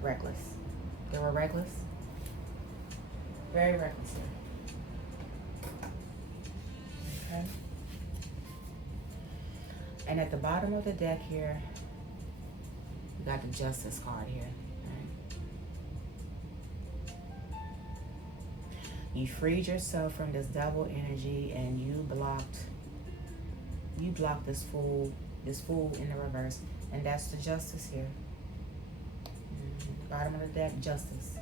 reckless. They were reckless. Very reckless here. Okay. And at the bottom of the deck here, you got the Justice card here. Right? You freed yourself from this devil energy, and you blocked this fool in the reverse, and that's the Justice here. Bottom of the deck, Justice.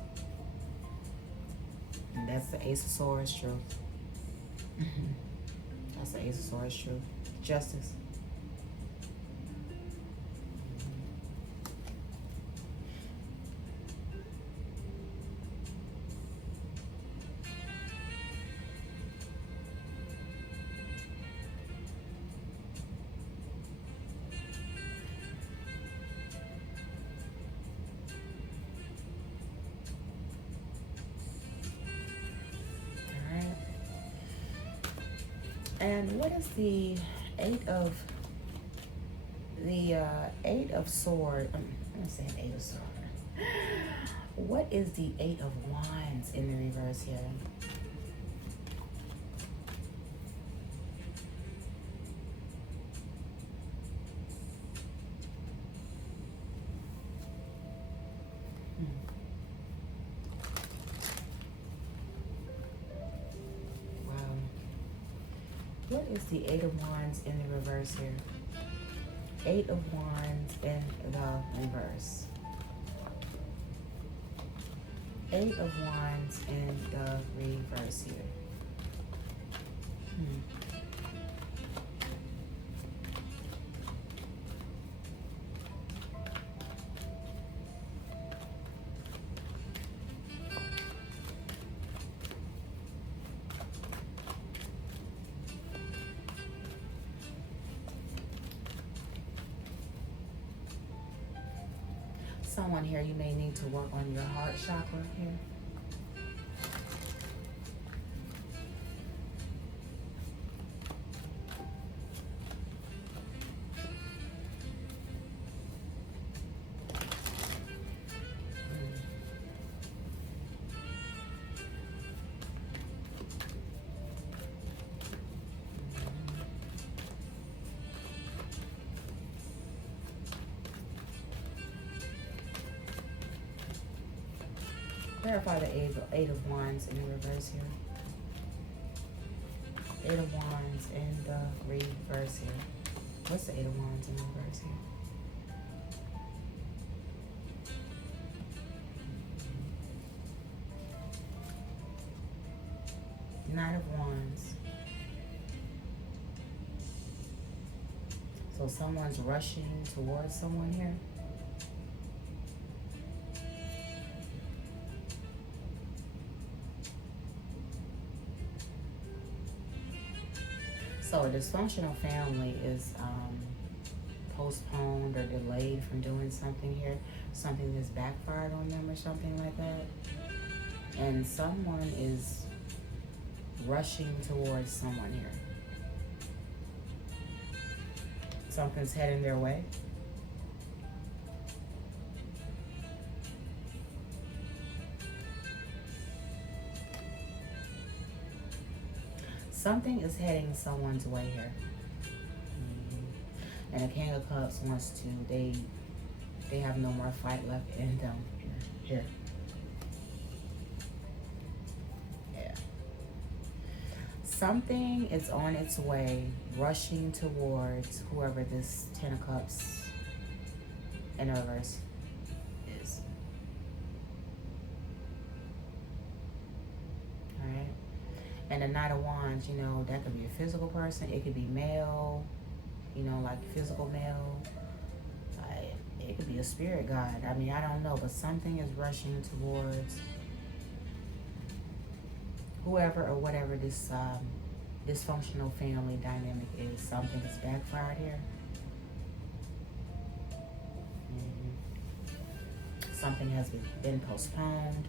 And that's the Ace of Swords, truth. That's the Ace of Swords, truth. Justice. And what is the Eight of Swords? I'm saying Eight of Swords. What is the Eight of Wands in the reverse here? What is the Eight of Wands in the reverse here? Eight of Wands in the reverse. Eight of Wands in the reverse here. Someone here, you may need to work on your heart chakra here. Clarify the Eight of Wands in the reverse here. Eight of Wands in the reverse here. What's the Eight of Wands in reverse here? Knight of Wands. So someone's rushing towards someone here. So a dysfunctional family is postponed or delayed from doing something here. Something that's backfired on them or something like that. And someone is rushing towards someone here. Something's heading their way. Something is heading someone's way here. And the King of Cups wants to, they have no more fight left in them. Here. Yeah. Something is on its way, rushing towards whoever this Ten of Cups in reverse is. Alright? And the Knight of Wands, you know, that could be a physical person. It could be male, you know, like physical male. It could be a spirit guide. I mean, I don't know, but something is rushing towards whoever or whatever this dysfunctional family dynamic is. Something is backfired here. Something has been postponed.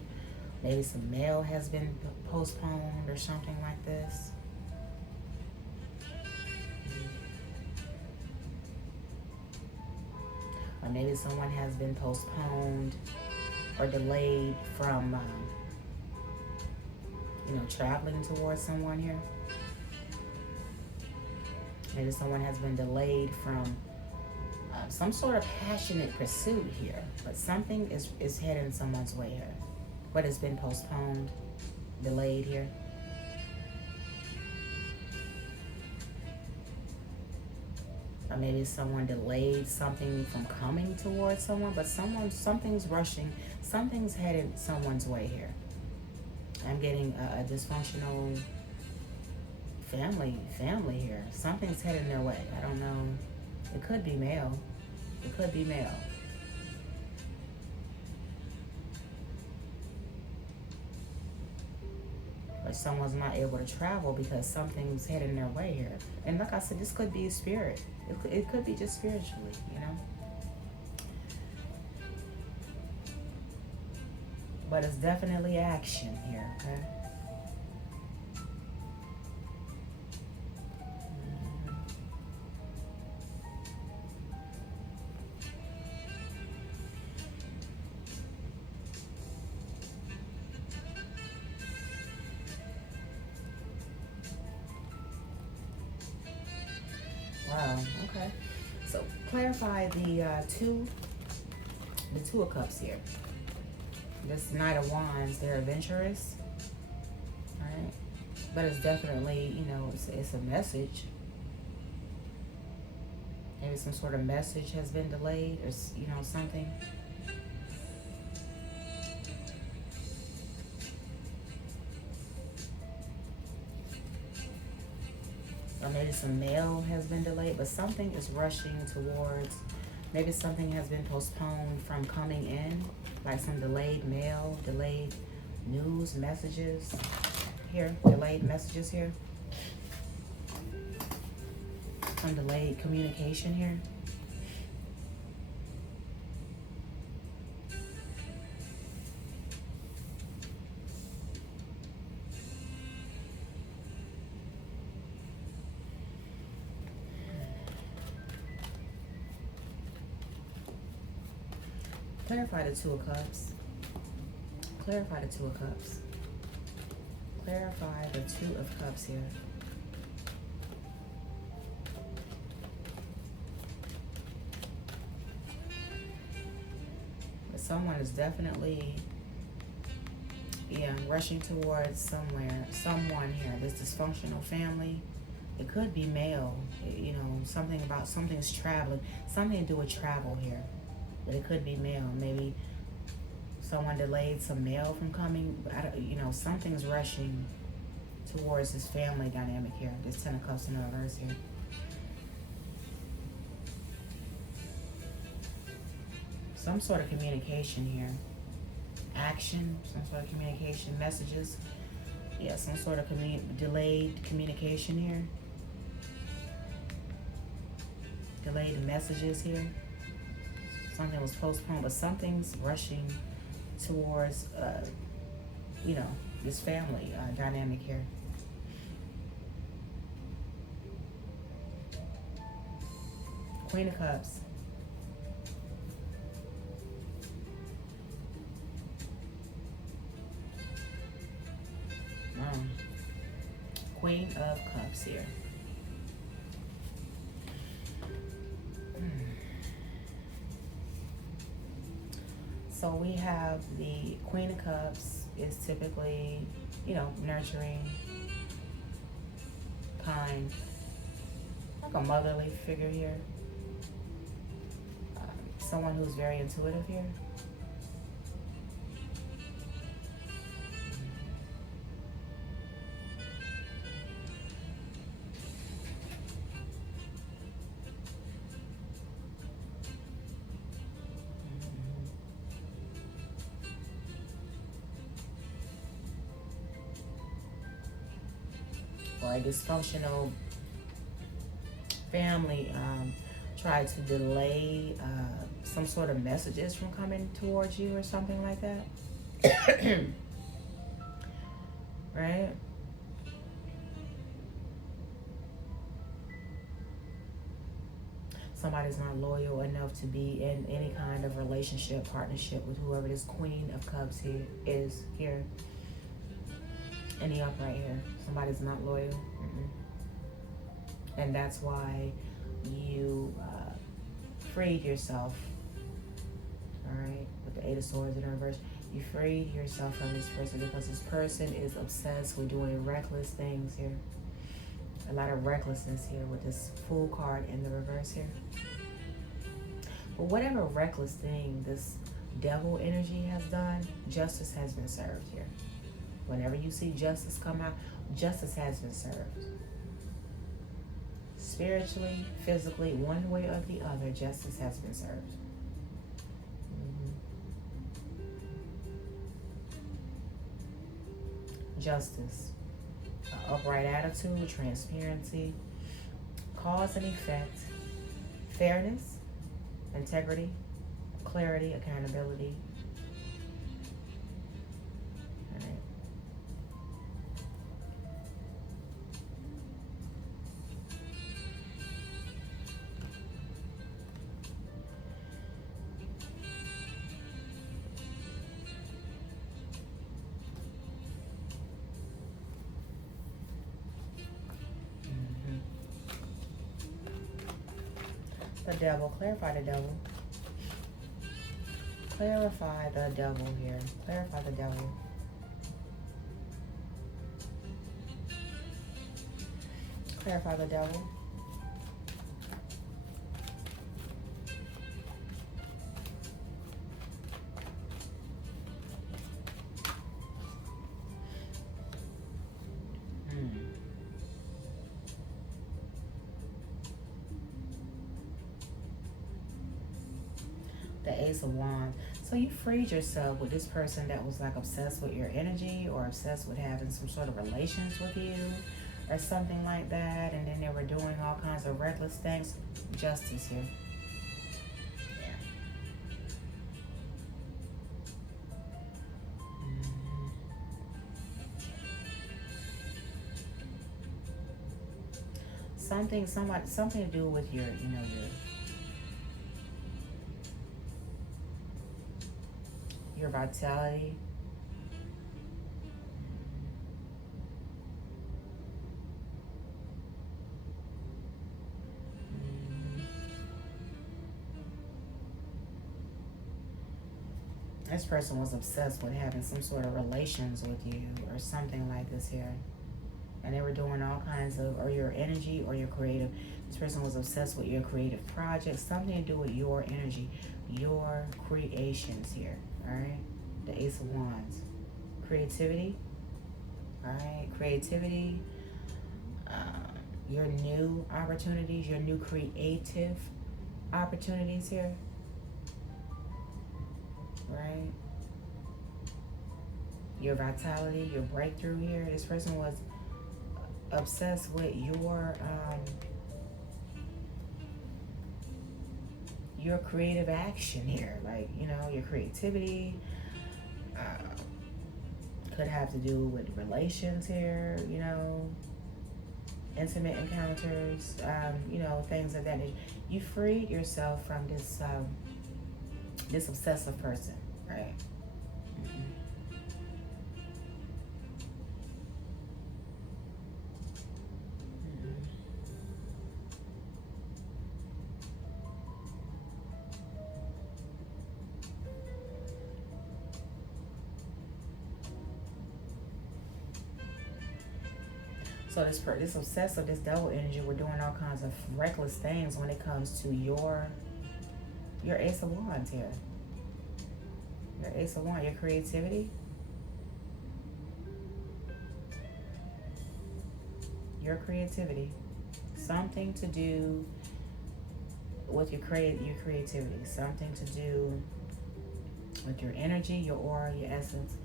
Maybe some mail has been postponed or something like this. Or maybe someone has been postponed or delayed from, you know, traveling towards someone here. Maybe someone has been delayed from some sort of passionate pursuit here. But something is heading someone's way here. But it's been postponed, delayed here. Or maybe someone delayed something from coming towards someone, but something's rushing, something's headed someone's way here. I'm getting a dysfunctional family here. Something's headed their way. I don't know. It could be male. It could be male. But someone's not able to travel because something's heading their way here. And like I said, this could be spirit. It could be just spiritually, you know. But it's definitely action here, okay? Wow, okay. So clarify the Two of Cups here. This Knight of Wands, they're adventurous, right? But it's definitely, you know, it's a message. Maybe some sort of message has been delayed, or, you know, something. Or maybe some mail has been delayed, but something is rushing towards. Maybe something has been postponed from coming in, like some delayed mail, delayed news, messages here, delayed messages here. Some delayed communication here. Clarify the Two of Cups. Clarify the Two of Cups. Clarify the Two of Cups here. But someone is definitely Yeah, rushing towards someone here. This dysfunctional family. It could be male. You know, something's traveling. Something to do with travel here. But it could be male. Maybe someone delayed some mail from coming. You know, something's rushing towards this family dynamic here. This Ten of Cups in reverse here. Some sort of communication here. Action, some sort of communication, messages. Yeah, some sort of delayed communication here. Delayed messages here. Something was postponed, but something's rushing towards, you know, this family dynamic here. Queen of Cups. Queen of Cups here. So we have the Queen of Cups is typically, you know, nurturing, kind, like a motherly figure here. Someone who's very intuitive here. Or a dysfunctional family tried to delay some sort of messages from coming towards you or something like that. Right? Somebody's not loyal enough to be in any kind of relationship, partnership with whoever this Queen of Cups here is here. In the upright here. Somebody's not loyal. And that's why you freed yourself. Alright? With the Eight of Swords in reverse. You freed yourself from this person because this person is obsessed with doing reckless things here. A lot of recklessness here with this Fool card in the reverse here. But whatever reckless thing this devil energy has done, justice has been served here. Whenever you see justice come out, justice has been served. Spiritually, physically, one way or the other, justice has been served. Justice. Upright attitude, transparency, cause and effect, fairness, integrity, clarity, accountability. The devil, clarify the devil. Clarify the devil here. Clarify the devil. Clarify the devil. The Ace of Wands. So you freed yourself with this person that was like obsessed with your energy or obsessed with having some sort of relations with you or something like that, and then they were doing all kinds of reckless things. Justice here. Something to do with your, you know, your vitality. this person was obsessed with having some sort of relations with you or something like this here. And they were doing all kinds of, or your energy or your creative. This person was obsessed with your creative projects, something to do with your energy, your creations here, all right? The Ace of Wands. Creativity, all right? Creativity, your new opportunities, your new creative opportunities here, right? Your vitality, your breakthrough here. This person was obsessed with your creative action here, like, you know, your creativity. Could have to do with relations here, you know, intimate encounters, you know, things of that nature. You freed yourself from this this obsessive person, right? So this obsessive, this double energy, we're doing all kinds of reckless things when it comes to your Ace of Wands here. Your Ace of Wands, your creativity. Your creativity. Something to do with your creativity. Something to do with your energy, your aura, your essence.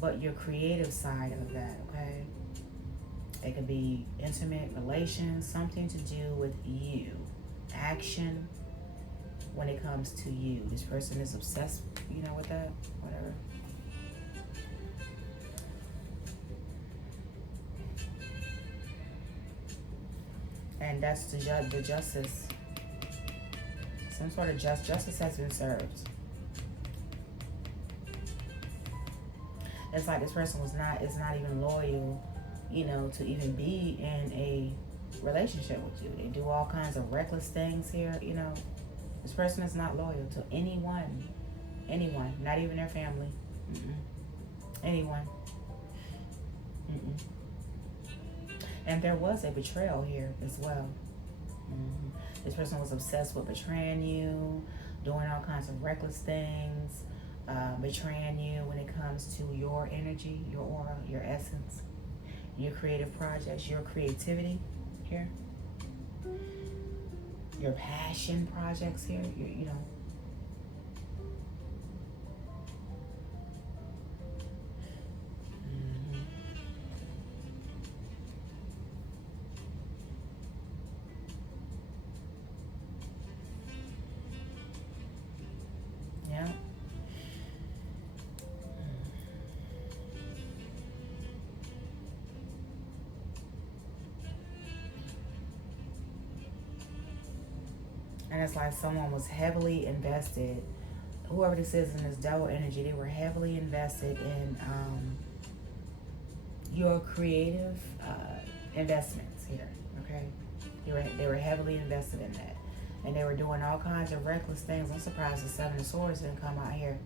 But your creative side of that, okay? It could be intimate relations, something to do with you. Action when it comes to you. This person is obsessed, you know, with that, whatever. And that's the justice. Some sort of justice has been served. It's like this person is not even loyal, you know, to even be in a relationship with you. They do all kinds of reckless things here, you know. This person is not loyal to anyone, not even their family, anyone. And there was a betrayal here as well. This person was obsessed with betraying you, doing all kinds of reckless things, betraying you when it comes to your energy, your aura, your essence, your creative projects, your creativity here, your passion projects here, you know. Yeah. And it's like someone was heavily invested, whoever this is in this devil energy, they were heavily invested in your creative investments here, okay? They were heavily invested in that. And they were doing all kinds of reckless things. I'm surprised the Seven of Swords didn't come out here.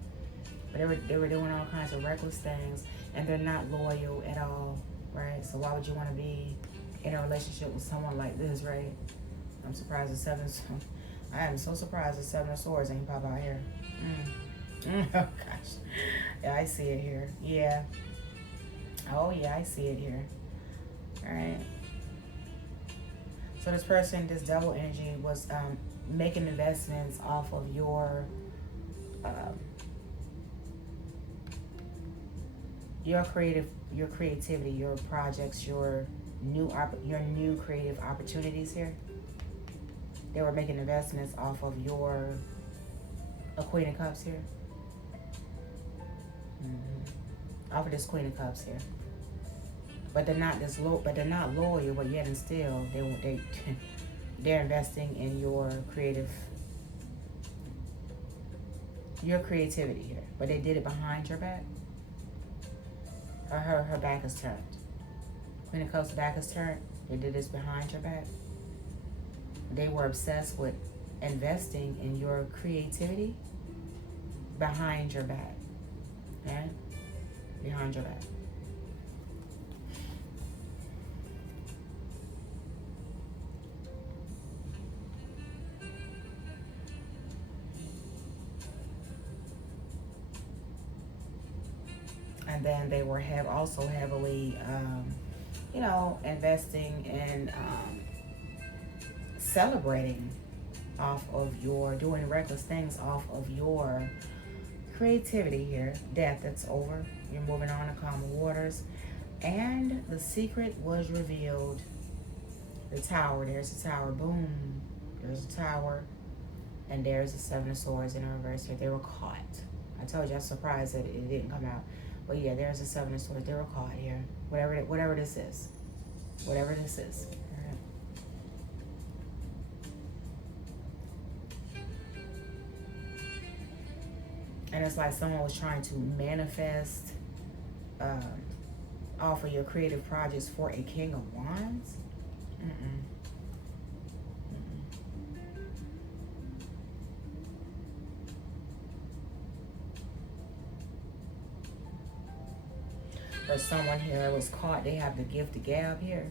But they were doing all kinds of reckless things, and they're not loyal at all, right? So why would you want to be in a relationship with someone like this, right? I'm surprised I am so surprised the Seven of Swords ain't pop out here. Oh gosh. Yeah, I see it here. Yeah. Oh yeah, I see it here. Alright. So this person, this double energy, was making investments off of your creativity, your projects, your new creative opportunities here. They were making investments off of your Queen of Cups here. Off of this Queen of Cups here. But they're not loyal, but yet and still they're investing in your creativity here. But they did it behind your back. Or her back is turned. Queen of Cups' back is turned. They did this behind your back. They were obsessed with investing in your creativity behind your back. behind your back. And then they were also heavily, you know, investing in celebrating off of your, doing reckless things off of your creativity here. Death, that's over. You're moving on to calmer waters. And the secret was revealed. The tower, there's the tower. Boom. There's a tower. And there's the Seven of Swords in reverse here. They were caught. I told you, I was surprised that it didn't come out. But yeah, there's the Seven of Swords. They were caught here. Whatever this is. Whatever this is. All right. And it's like someone was trying to manifest off of your creative projects for a King of Wands. For someone here was caught, they have the gift of gab here.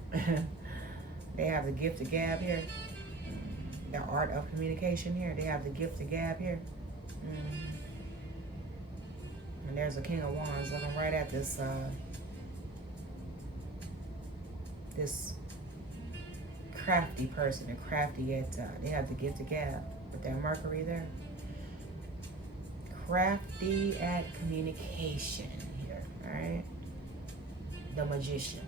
They have the gift of gab here. The art of communication here. They have the gift of gab here. And there's a King of Wands looking right at this this crafty person. They're crafty at, they have the gift of gab with their Mercury there. Crafty at communication here, all right? The Magician.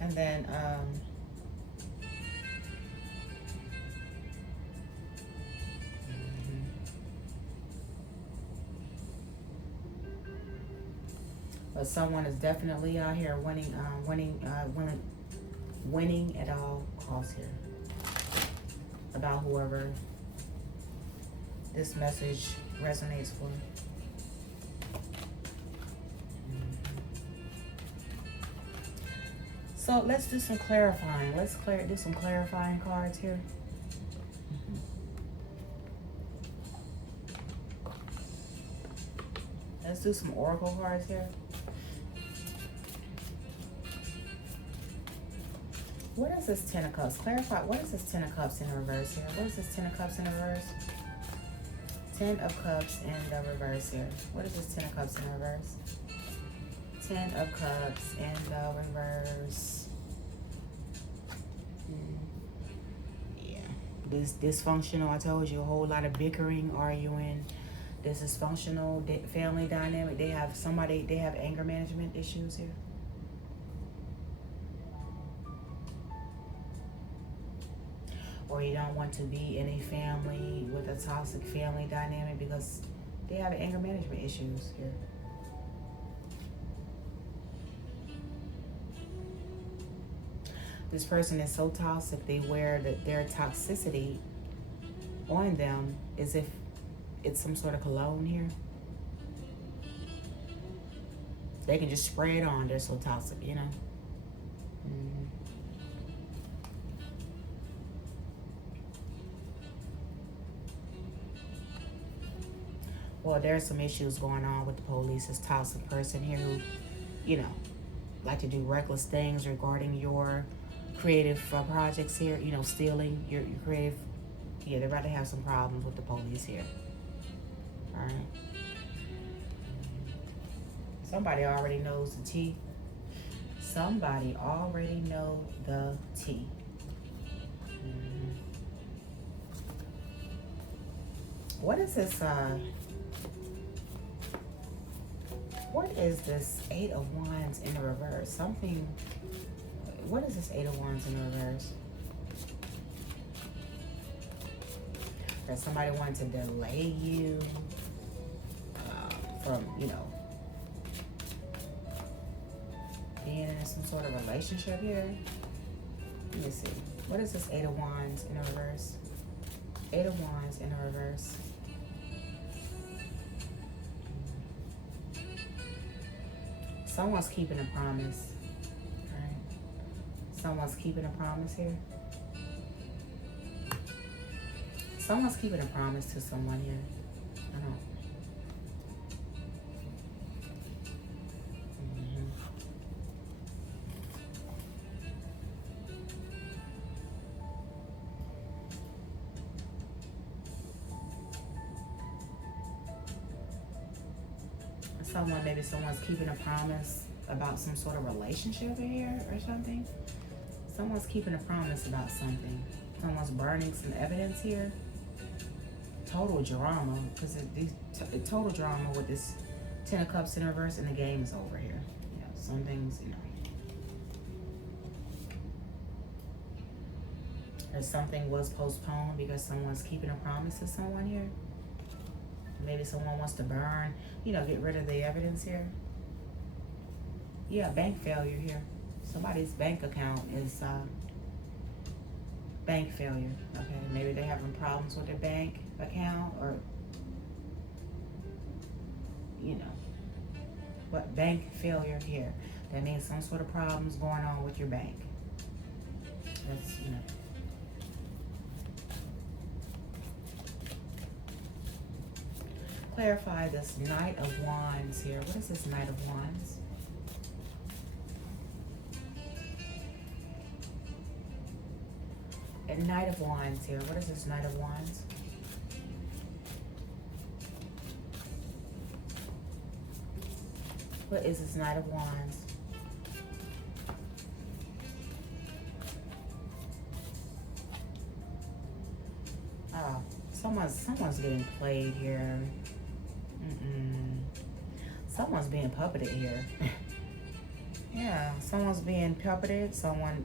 And then but someone is definitely out here winning at all costs here. About whoever this message resonates for. So let's do some clarifying. Let's do some clarifying cards here. Let's do some oracle cards here. What is this Ten of Cups? Clarify, what is this Ten of Cups in reverse here? What is this Ten of Cups in reverse? Ten of Cups in the reverse here. What is this Ten of Cups in reverse? Ten of Cups in the reverse. Yeah. This dysfunctional, I told you, a whole lot of bickering, arguing. This dysfunctional family dynamic. They have anger management issues here. Or you don't want to be in a family with a toxic family dynamic because they have anger management issues here. This person is so toxic, they wear their toxicity on them as if it's some sort of cologne here. They can just spray it on. They're so toxic, you know. Well, there's some issues going on with the police. This toxic person here who, you know, like to do reckless things regarding your creative projects here. You know, stealing your creative. Yeah, they're about to have some problems with the police here. All right. Somebody already knows the tea. Somebody already know the tea. What is this? What is this Eight of Wands in the reverse? Something. What is this Eight of Wands in the reverse? That somebody wanted to delay you from, you know, being in some sort of relationship here. Let me see. What is this Eight of Wands in reverse? Eight of Wands in reverse. Someone's keeping a promise. All right. Someone's keeping a promise here. Someone's keeping a promise to someone here. I don't. Someone, maybe someone's keeping a promise about some sort of relationship here or something. Someone's keeping a promise about something. Someone's burning some evidence here. Total drama, because total drama with this Ten of Cups in reverse, and the game is over here. Yeah, some things, you know. Or something was postponed because someone's keeping a promise to someone here. Maybe someone wants to burn, you know, get rid of the evidence here. Yeah, bank failure here. Somebody's bank account is bank failure. Okay, maybe they're having problems with their bank account, or, you know, but bank failure here. That means some sort of problems going on with your bank. That's, you know. Clarify this Knight of Wands here. What is this Knight of Wands? And Knight of Wands here. What is this Knight of Wands? What is this Knight of Wands? Oh, someone's getting played here. Someone's being puppeted here. Yeah, someone's being puppeted. Someone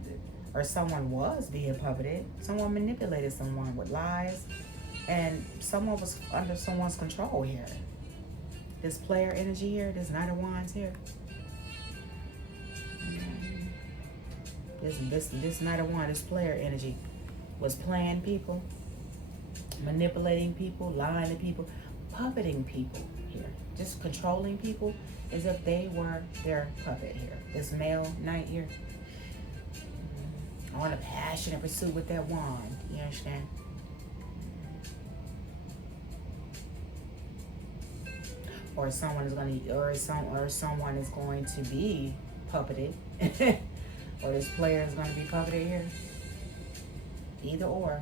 was being puppeted. Someone manipulated someone with lies, and someone was under someone's control here. This player energy here, this Knight of Wands here. This Knight of Wands, this player energy was playing people, manipulating people, lying to people, puppeting people here, just controlling people as if they were their puppet here. This male knight here, on a passionate pursuit with that wand. You understand? Or someone is going to, or someone is going to be puppeted, or this player is going to be puppeted here. Either or.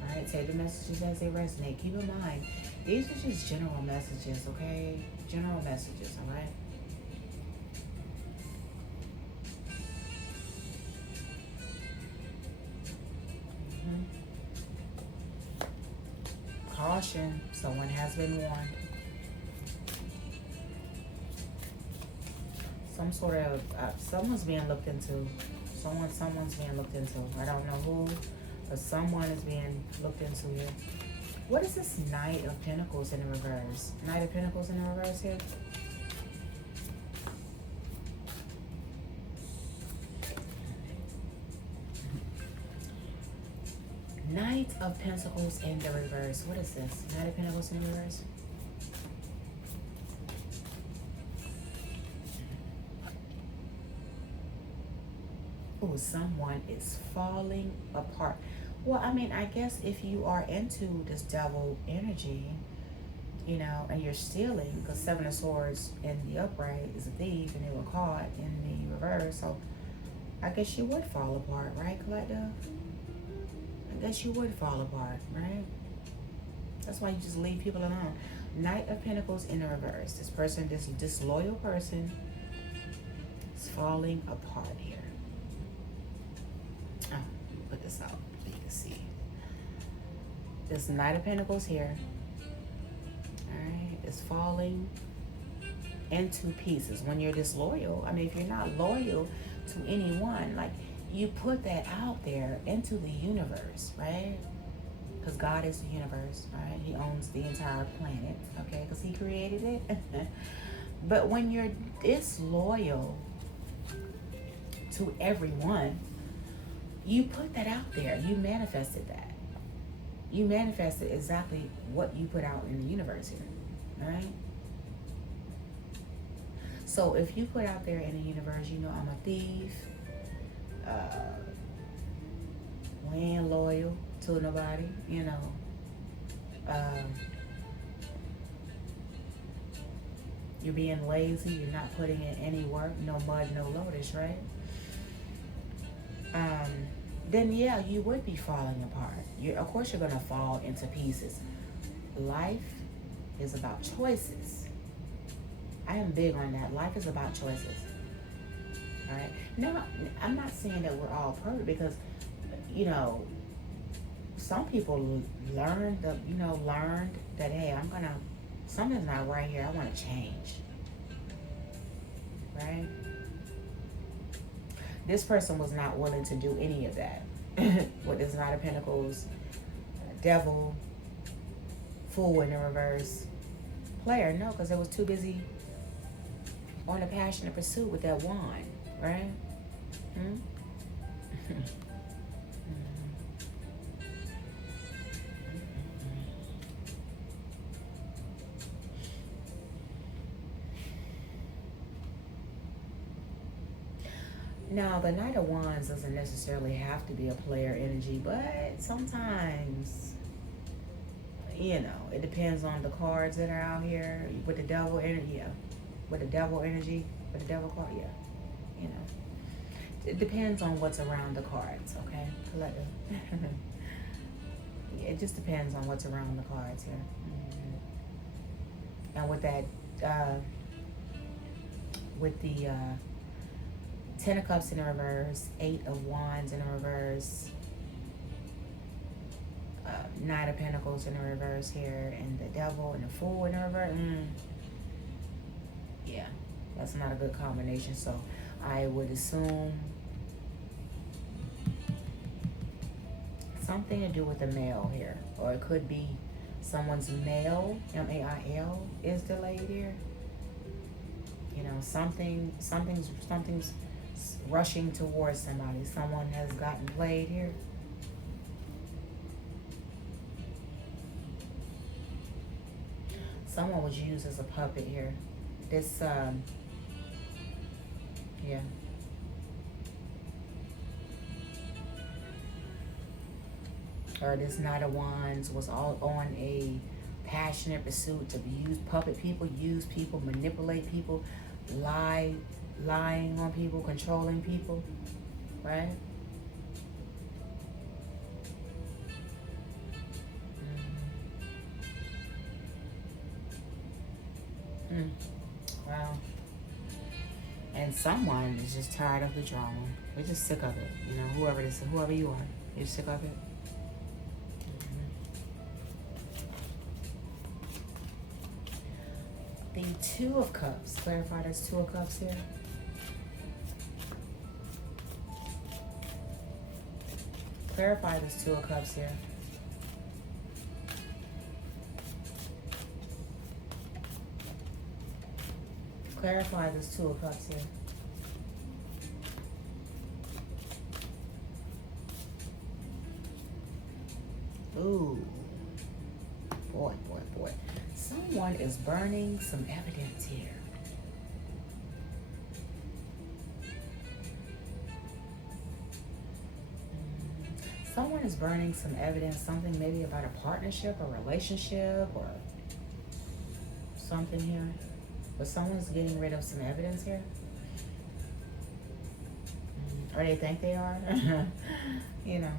All right, take the messages as they resonate. Keep in mind, these are just general messages, okay? General messages, all right? Caution, someone has been warned. Some sort of, someone's being looked into. Someone's being looked into. I don't know who, but someone is being looked into here. What is this Knight of Pentacles in the reverse? Knight of Pentacles in the reverse here? Knight of Pentacles in the reverse. What is this? Knight of Pentacles in the reverse? Oh, someone is falling apart. Well, I mean, I guess if you are into this devil energy, you know, and you're stealing, because Seven of Swords in the upright is a thief, and they were caught in the reverse. So I guess you would fall apart, right, Collective? I guess you would fall apart, right? That's why you just leave people alone. Knight of Pentacles in the reverse. This person, this disloyal person, is falling apart here. Oh, put this out so you can see. This Knight of Pentacles here, all right, is falling into pieces. When you're disloyal, I mean, if you're not loyal to anyone, like, you put that out there into the universe, right? Because God is the universe, right? He owns the entire planet, okay? Because he created it. But when you're disloyal to everyone, You put that out there. You manifested that. You manifested exactly what you put out in the universe here, right? So if you put out there in the universe, you know, I'm a thief, we ain't loyal to nobody, you know, you're being lazy, you're not putting in any work, no mud, no lotus, right? Then yeah, you would be falling apart. Of course you're gonna fall into pieces. Life is about choices. I am big on that. Life is about choices. All right. Now, I'm not saying that we're all perfect because, you know, some people learned that, hey, something's not right here. I want to change. Right? This person was not willing to do any of that. With this Knight of Pentacles, Devil, Fool in the reverse, Player, no, because they was too busy on a passionate pursuit with that wand, right? Now, the Knight of Wands doesn't necessarily have to be a player energy, but sometimes, you know, it depends on the cards that are out here. With the devil energy, yeah. With the devil energy, with the devil card, yeah. You know, it depends on what's around the cards, okay? Collective. It just depends on what's around the cards here. And with that, with the Ten of Cups in the reverse, Eight of Wands in the reverse, Knight of Pentacles in the reverse here, and the Devil and the Fool in the reverse. Yeah, that's not a good combination. So I would assume something to do with the mail here, or it could be someone's mail, M-A-I-L, is delayed here. You know, something's rushing towards somebody. Someone has gotten played here. Someone was used as a puppet here. This, yeah. Or this Knight of Wands was all on a passionate pursuit to puppet people, use people, manipulate people, lying on people, controlling people, right? Wow. And someone is just tired of the drama. They're just sick of it. You know, whoever you are, you're sick of it. The Two of Cups. Clarify there's Two of Cups here. Clarify this Two of Cups here. Clarify this Two of Cups here. Ooh. Boy. Someone is burning some evidence here. Someone is burning some evidence, something maybe about a partnership, a relationship, or something here. But someone's getting rid of some evidence here. Or they think they are. You know.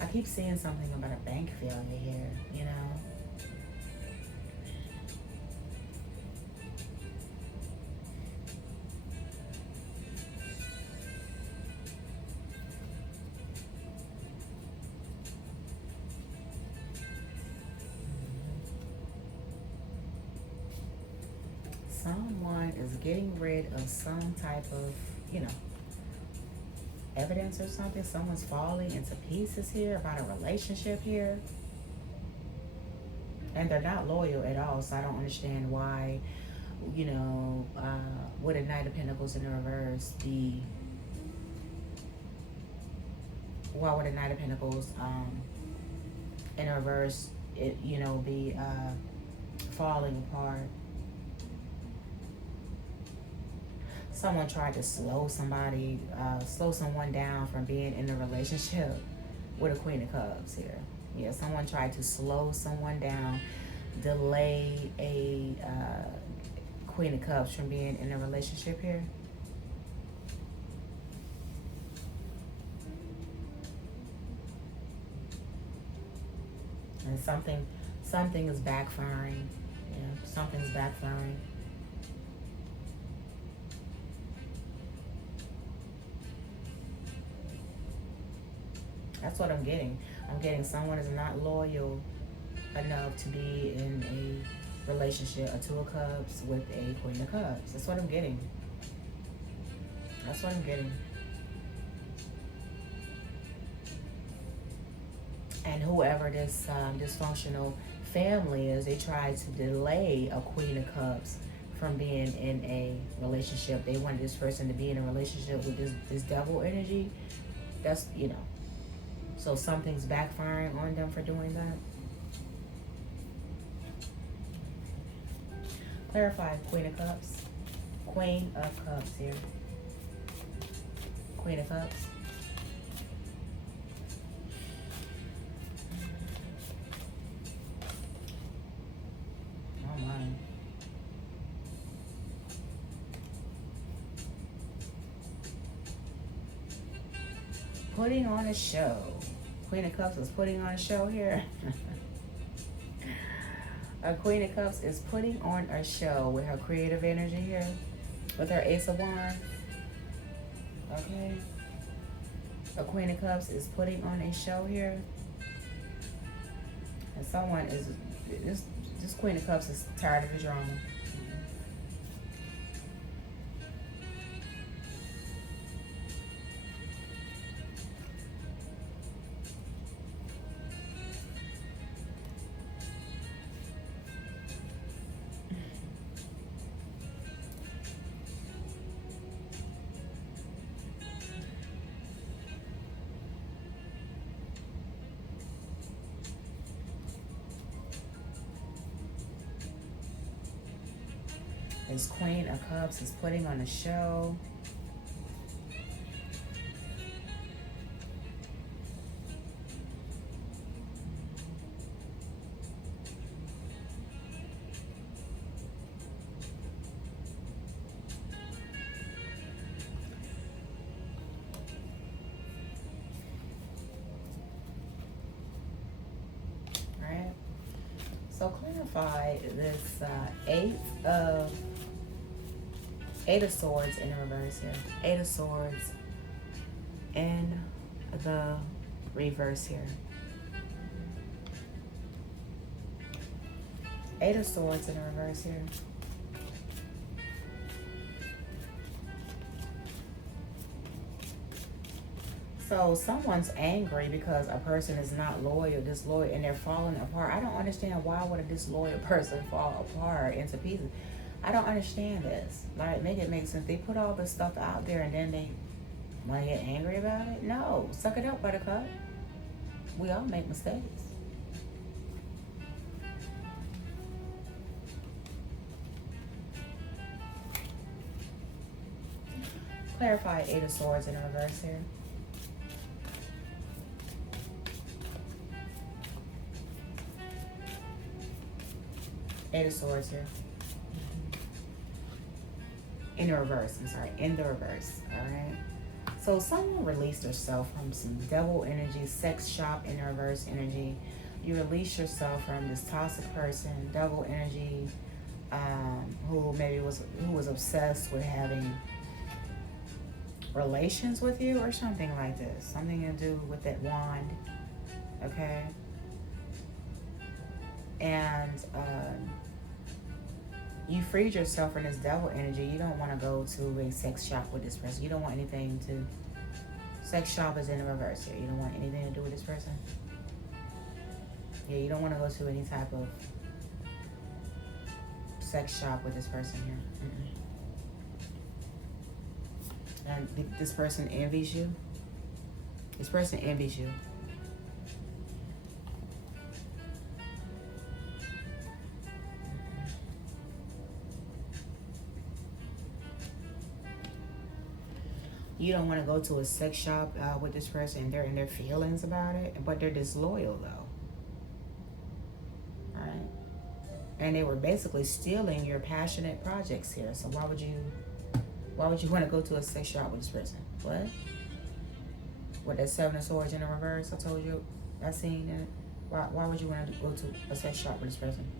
I keep seeing something about a bank failure here, you know. Someone is getting rid of some type of, you know, evidence or something. Someone's falling into pieces here about a relationship here. And they're not loyal at all, so I don't understand why you know, with a Knight of Pentacles in the reverse, well, with a Knight of Pentacles in the reverse, it, you know, be falling apart. Someone tried to slow someone down from being in a relationship with a Queen of Cups here. Yeah, someone tried to slow someone down, delay a Queen of Cups from being in a relationship here. And something is backfiring. Yeah, something's backfiring. That's what I'm getting. I'm getting someone is not loyal enough to be in a relationship, a Two of Cups with a Queen of Cups. That's what I'm getting. That's what I'm getting. And whoever this dysfunctional family is, they try to delay a Queen of Cups from being in a relationship. They wanted this person to be in a relationship with this devil energy. That's, you know. So something's backfiring on them for doing that. Clarify Queen of Cups. Queen of Cups here. Queen of Cups. Oh my. Putting on a show. Queen of Cups is putting on a show here. A Queen of Cups is putting on a show with her creative energy here. With her Ace of Wands. Okay. A Queen of Cups is putting on a show here. And someone is, this Queen of Cups is tired of the drama. This Queen of Cups is putting on a show. Right? So clarify this Eight of Swords in reverse here. Eight of Swords in the reverse here. Eight of Swords in reverse here. So someone's angry because a person is not loyal, disloyal, and they're falling apart. I don't understand why would a disloyal person fall apart into pieces. I don't understand this. Like, make it make sense. They put all this stuff out there and then they want to get angry about it? No. Suck it up, buttercup. We all make mistakes. Clarify Eight of Swords in reverse here. Eight of Swords here. In the reverse, I'm sorry, in the reverse, all right? So someone released herself from some devil energy, sex shop in the reverse energy. You release yourself from this toxic person, devil energy, who was obsessed with having relations with you or something like this. Something to do with that wand, okay? And you freed yourself from this devil energy. You don't want to go to a sex shop with this person. You don't want anything to... Sex shop is in the reverse here. You don't want anything to do with this person. Yeah, you don't want to go to any type of sex shop with this person here. And this person envies you. This person envies you. You don't want to go to a sex shop with this person. They're in their feelings about it, but they're disloyal though. All right. And they were basically stealing your passionate projects here. So why would you want to go to a sex shop with this person? What? With that Seven of Swords in the reverse, I told you, I seen it. Why would you want to go to a sex shop with this person?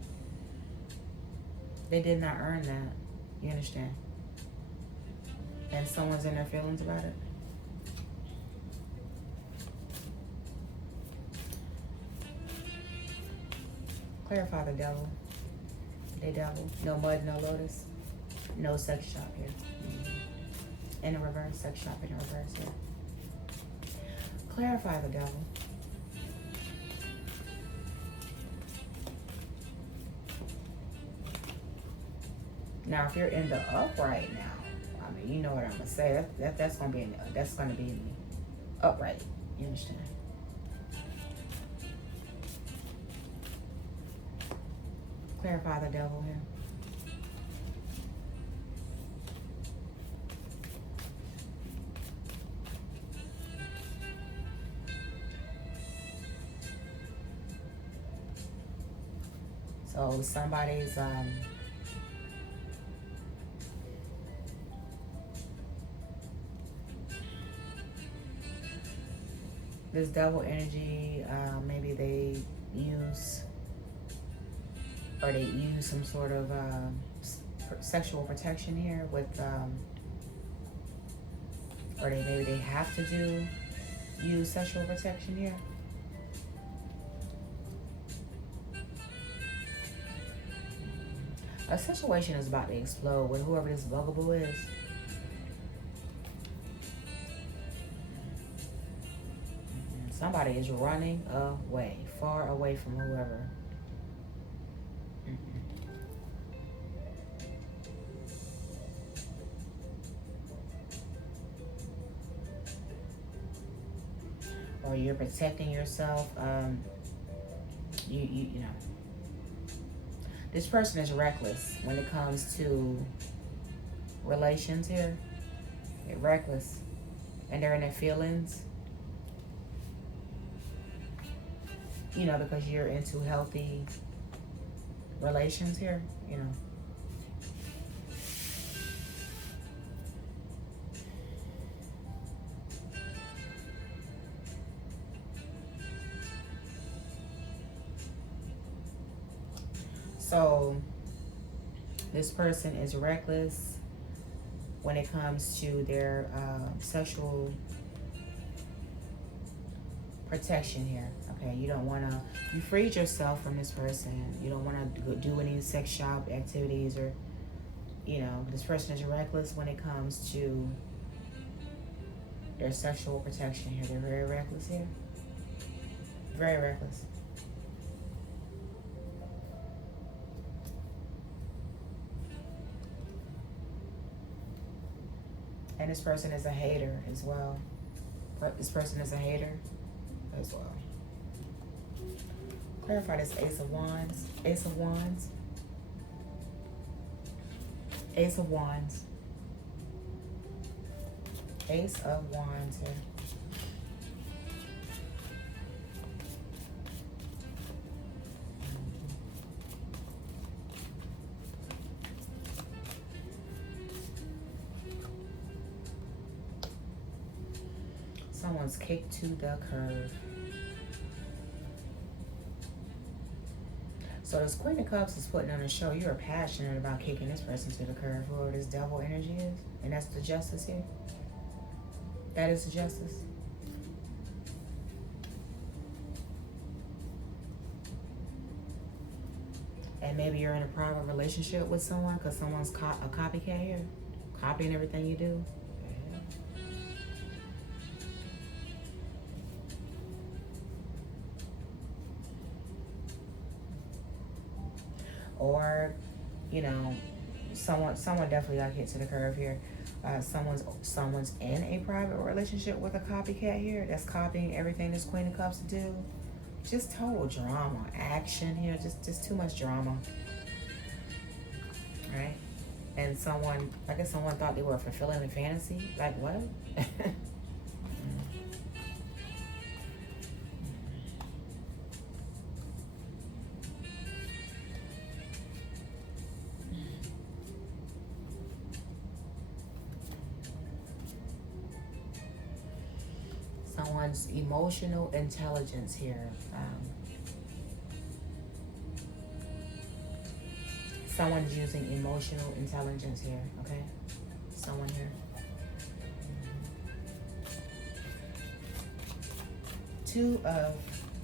They did not earn that. You understand? And someone's in their feelings about it. Clarify the devil. The devil. No mud, no lotus. No sex shop here. In the reverse, sex shop in the reverse here. Clarify the devil. Now, if you're in the upright now, I mean, you know what I'm gonna say. That's gonna be in the upright. You understand? Clarify the devil here. So somebody's this devil energy, maybe they use some sort of sexual protection here with, or maybe they have to use sexual protection here. A situation is about to explode with whoever this bugaboo is. Somebody is running away, far away from whoever. Or you're protecting yourself. You know. This person is reckless when it comes to relations here. They're reckless. And they're in their feelings. You know, because you're into healthy relations here, you know. So this person is reckless when it comes to their sexual protection here. Okay, you don't want to, you freed yourself from this person. You don't want to do any sex shop activities, or, you know, this person is reckless when it comes to their sexual protection here. They're very reckless here. Very reckless. And this person is a hater as well. This person is a hater as well. Clarify this Ace of Wands. Ace of Wands. Ace of Wands. Ace of Wands here. Someone's kicked to the curb. So this Queen of Cups is putting on a show. You're passionate about kicking this person to the curb, whoever this devil energy is. And that's the justice here. That is the justice. And maybe you're in a private relationship with someone because someone's a copycat here. Copying everything you do. Or you know, someone definitely got hit to the curve here. Someone's in a private relationship with a copycat here that's copying everything this Queen of Cups do. Just total drama, action here, just too much drama, right? And I guess someone thought they were fulfilling a fantasy. Like what? Someone's emotional intelligence here. Someone's using emotional intelligence here, okay? Someone here.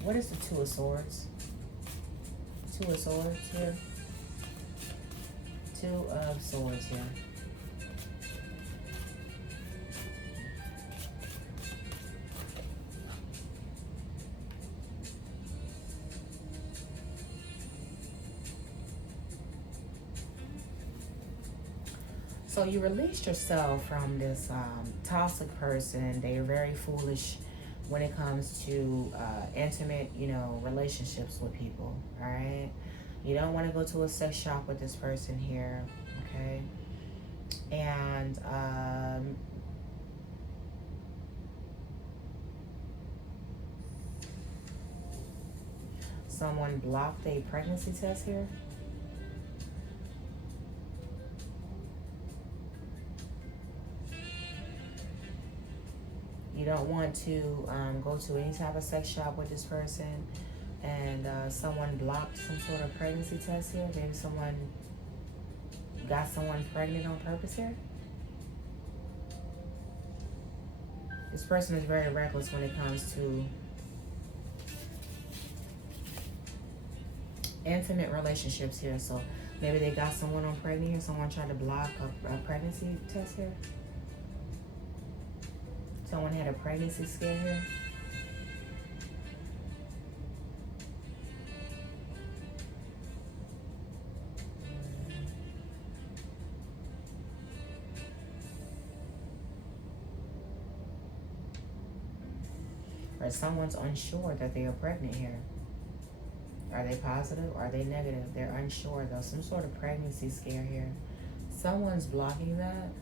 What is the Two of Swords? Two of Swords here. Two of Swords here. So you released yourself from this toxic person. They are very foolish when it comes to intimate, relationships with people. All right, you don't want to go to a sex shop with this person here, okay? And someone blocked a pregnancy test here. You don't want to go to any type of sex shop with this person, and someone blocked some sort of pregnancy test here. Maybe someone got someone pregnant on purpose here. This person is very reckless when it comes to intimate relationships here. So maybe they got someone on pregnant here. Someone tried to block a pregnancy test here. Someone had a pregnancy scare here. Or someone's unsure that they are pregnant here. Are they positive or are they negative? They're unsure though. Some sort of pregnancy scare here. Someone's blocking that.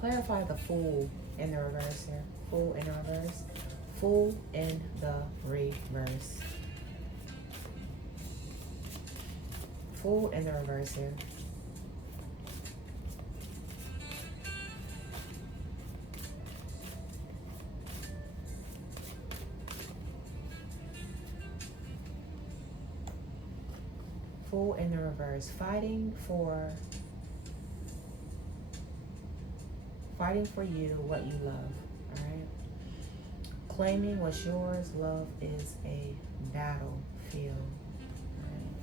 Clarify the Fool in the reverse here. Fool in the reverse. Fool in the reverse. Fool in the reverse here. Fool in the reverse. Fighting for you what you love, all right? Claiming what's yours. Love is a battlefield, right?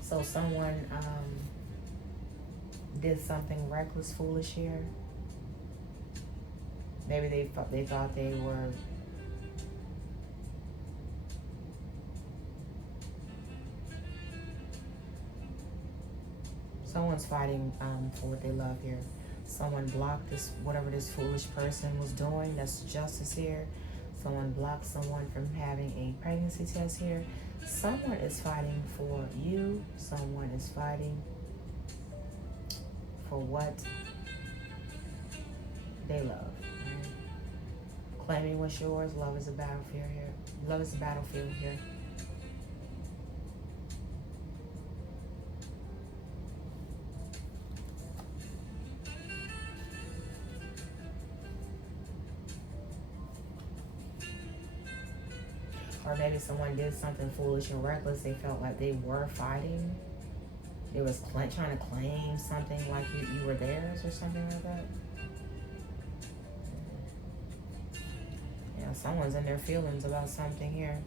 So someone did something reckless, foolish here. Maybe they thought they were someone's fighting for what they love here. Someone blocked this, whatever this foolish person was doing. That's justice here. Someone blocked someone from having a pregnancy test here. Someone is fighting for you. Someone is fighting for what they love. Right? Claiming what's yours. Love is a battlefield here. Love is a battlefield here. Or maybe someone did something foolish and reckless. They felt like they were fighting. They was trying to claim something like you were theirs or something like that. Yeah, someone's in their feelings about something here.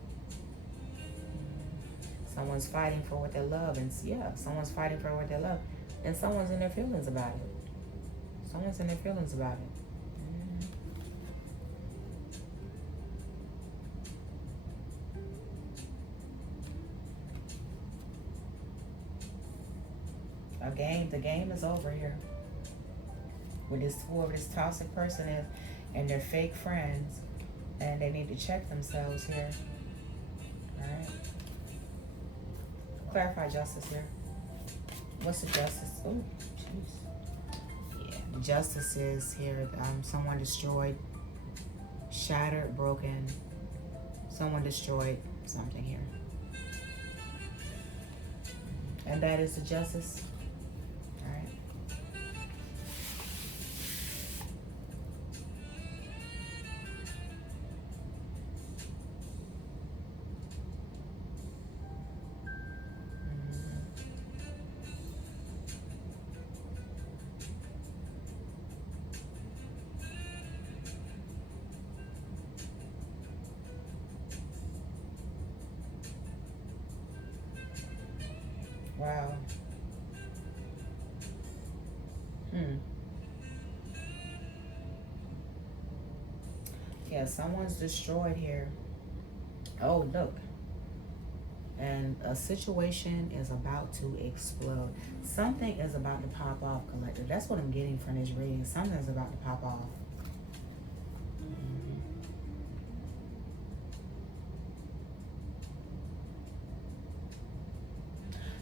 Someone's fighting for what they love. And yeah, someone's fighting for what they love. And someone's in their feelings about it. Someone's in their feelings about it. The game is over here. With whoever this toxic person is and their fake friends, and they need to check themselves here. Alright. Clarify justice here. What's the justice? Oh, jeez. Yeah, the justice is here. Someone destroyed, shattered, broken. Someone destroyed something here. And that is the justice. Alright. Wow. Yeah, someone's destroyed here. Oh, look. And a situation is about to explode. Something is about to pop off, collector. That's what I'm getting from this reading. Something's about to pop off.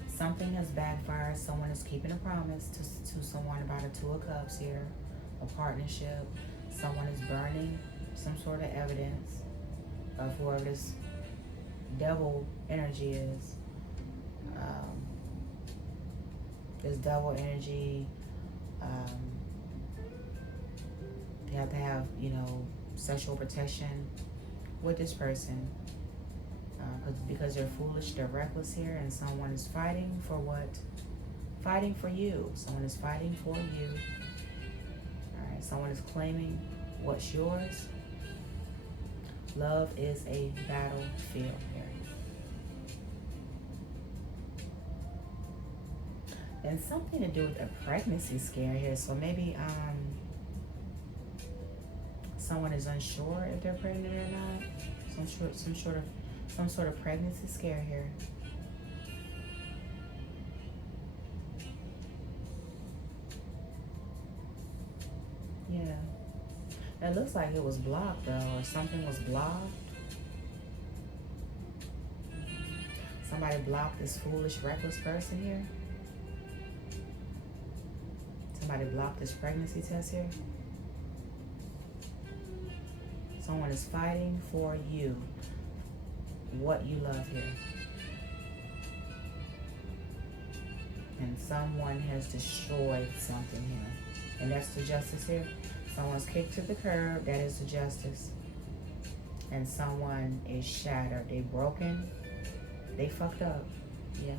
Something has backfired. Someone is keeping a promise to someone about a Two of Cups here. A partnership. Someone is burning some sort of evidence of whoever this devil energy is. This devil energy, you have to have, sexual protection with this person. Because they're foolish, they're reckless here, and someone is fighting for what? Fighting for you. Someone is fighting for you. Alright, someone is claiming what's yours. Love is a battlefield here. And something to do with a pregnancy scare here. So maybe someone is unsure if they're pregnant or not. Some sort of pregnancy scare here. Yeah. It looks like it was blocked though, or something was blocked. Somebody blocked this foolish, reckless person here. Somebody blocked this pregnancy test here. Someone is fighting for you. What you love here. And someone has destroyed something here. And that's the justice here. Someone's kicked to the curb. That is the justice. And someone is shattered. They broken. They fucked up. Yeah.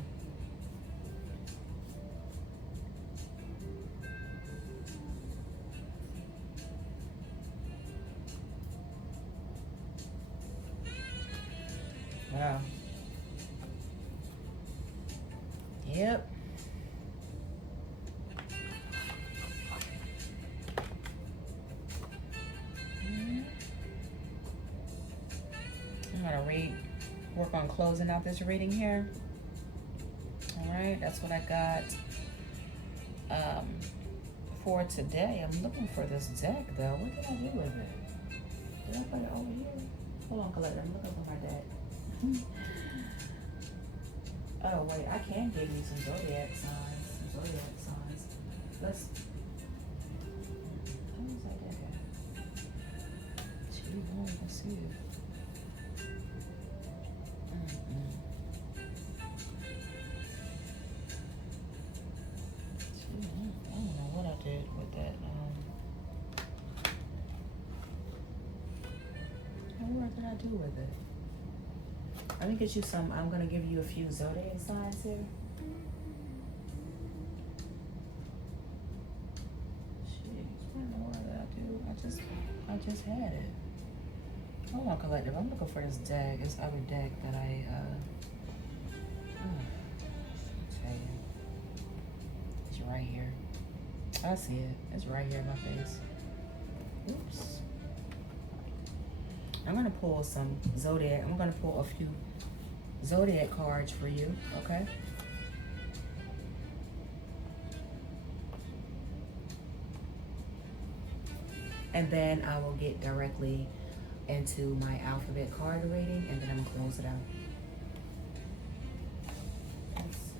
Wow. Yep. I'm gonna work on closing out this reading here. All right, that's what I got for today. I'm looking for this deck though. What did I do with it? Did I put it over here? Hold on, Colette. I'm looking for my deck. Oh wait, I can give you some zodiac signs. Let's. Where's that deck at? Gee, I don't even see it. I don't know what I did with that. What did I do with it? Let me get you some. I'm gonna give you a few zodiac signs here. Jeez, what in the world did I do? I just had it. Hold on, collective. I'm looking for this deck. This other deck that I tell you. It's right here. I see it. It's right here in my face. Oops. I'm gonna pull some zodiac. I'm gonna pull a few zodiac cards for you, okay? And then I will get directly into my alphabet card reading, and then I'm gonna close it out. Let's see.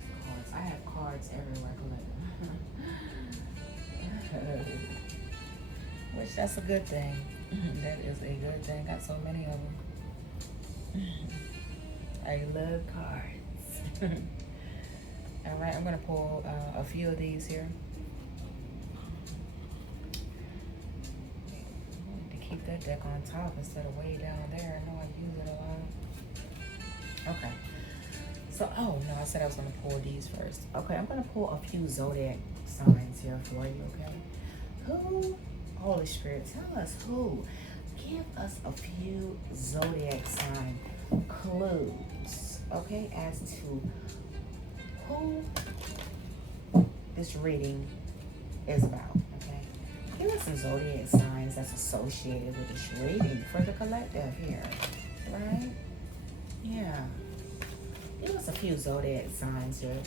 These cards, I have cards everywhere, collective. Which that's a good thing. That is a good thing. Got so many of them. I love cards. All right, I'm gonna pull a few of these here. To keep that deck on top instead of way down there. I know I use it a lot. Okay. So, oh no, I said I was gonna pull these first. Okay, I'm gonna pull a few zodiac signs here for you. Okay. Who? Holy Spirit, tell us who. Give us a few zodiac sign clues, okay, as to who this reading is about, okay? Give us some zodiac signs that's associated with this reading for the collective here, right? Yeah. Give us a few zodiac signs here.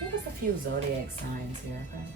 Give us a few zodiac signs here, okay?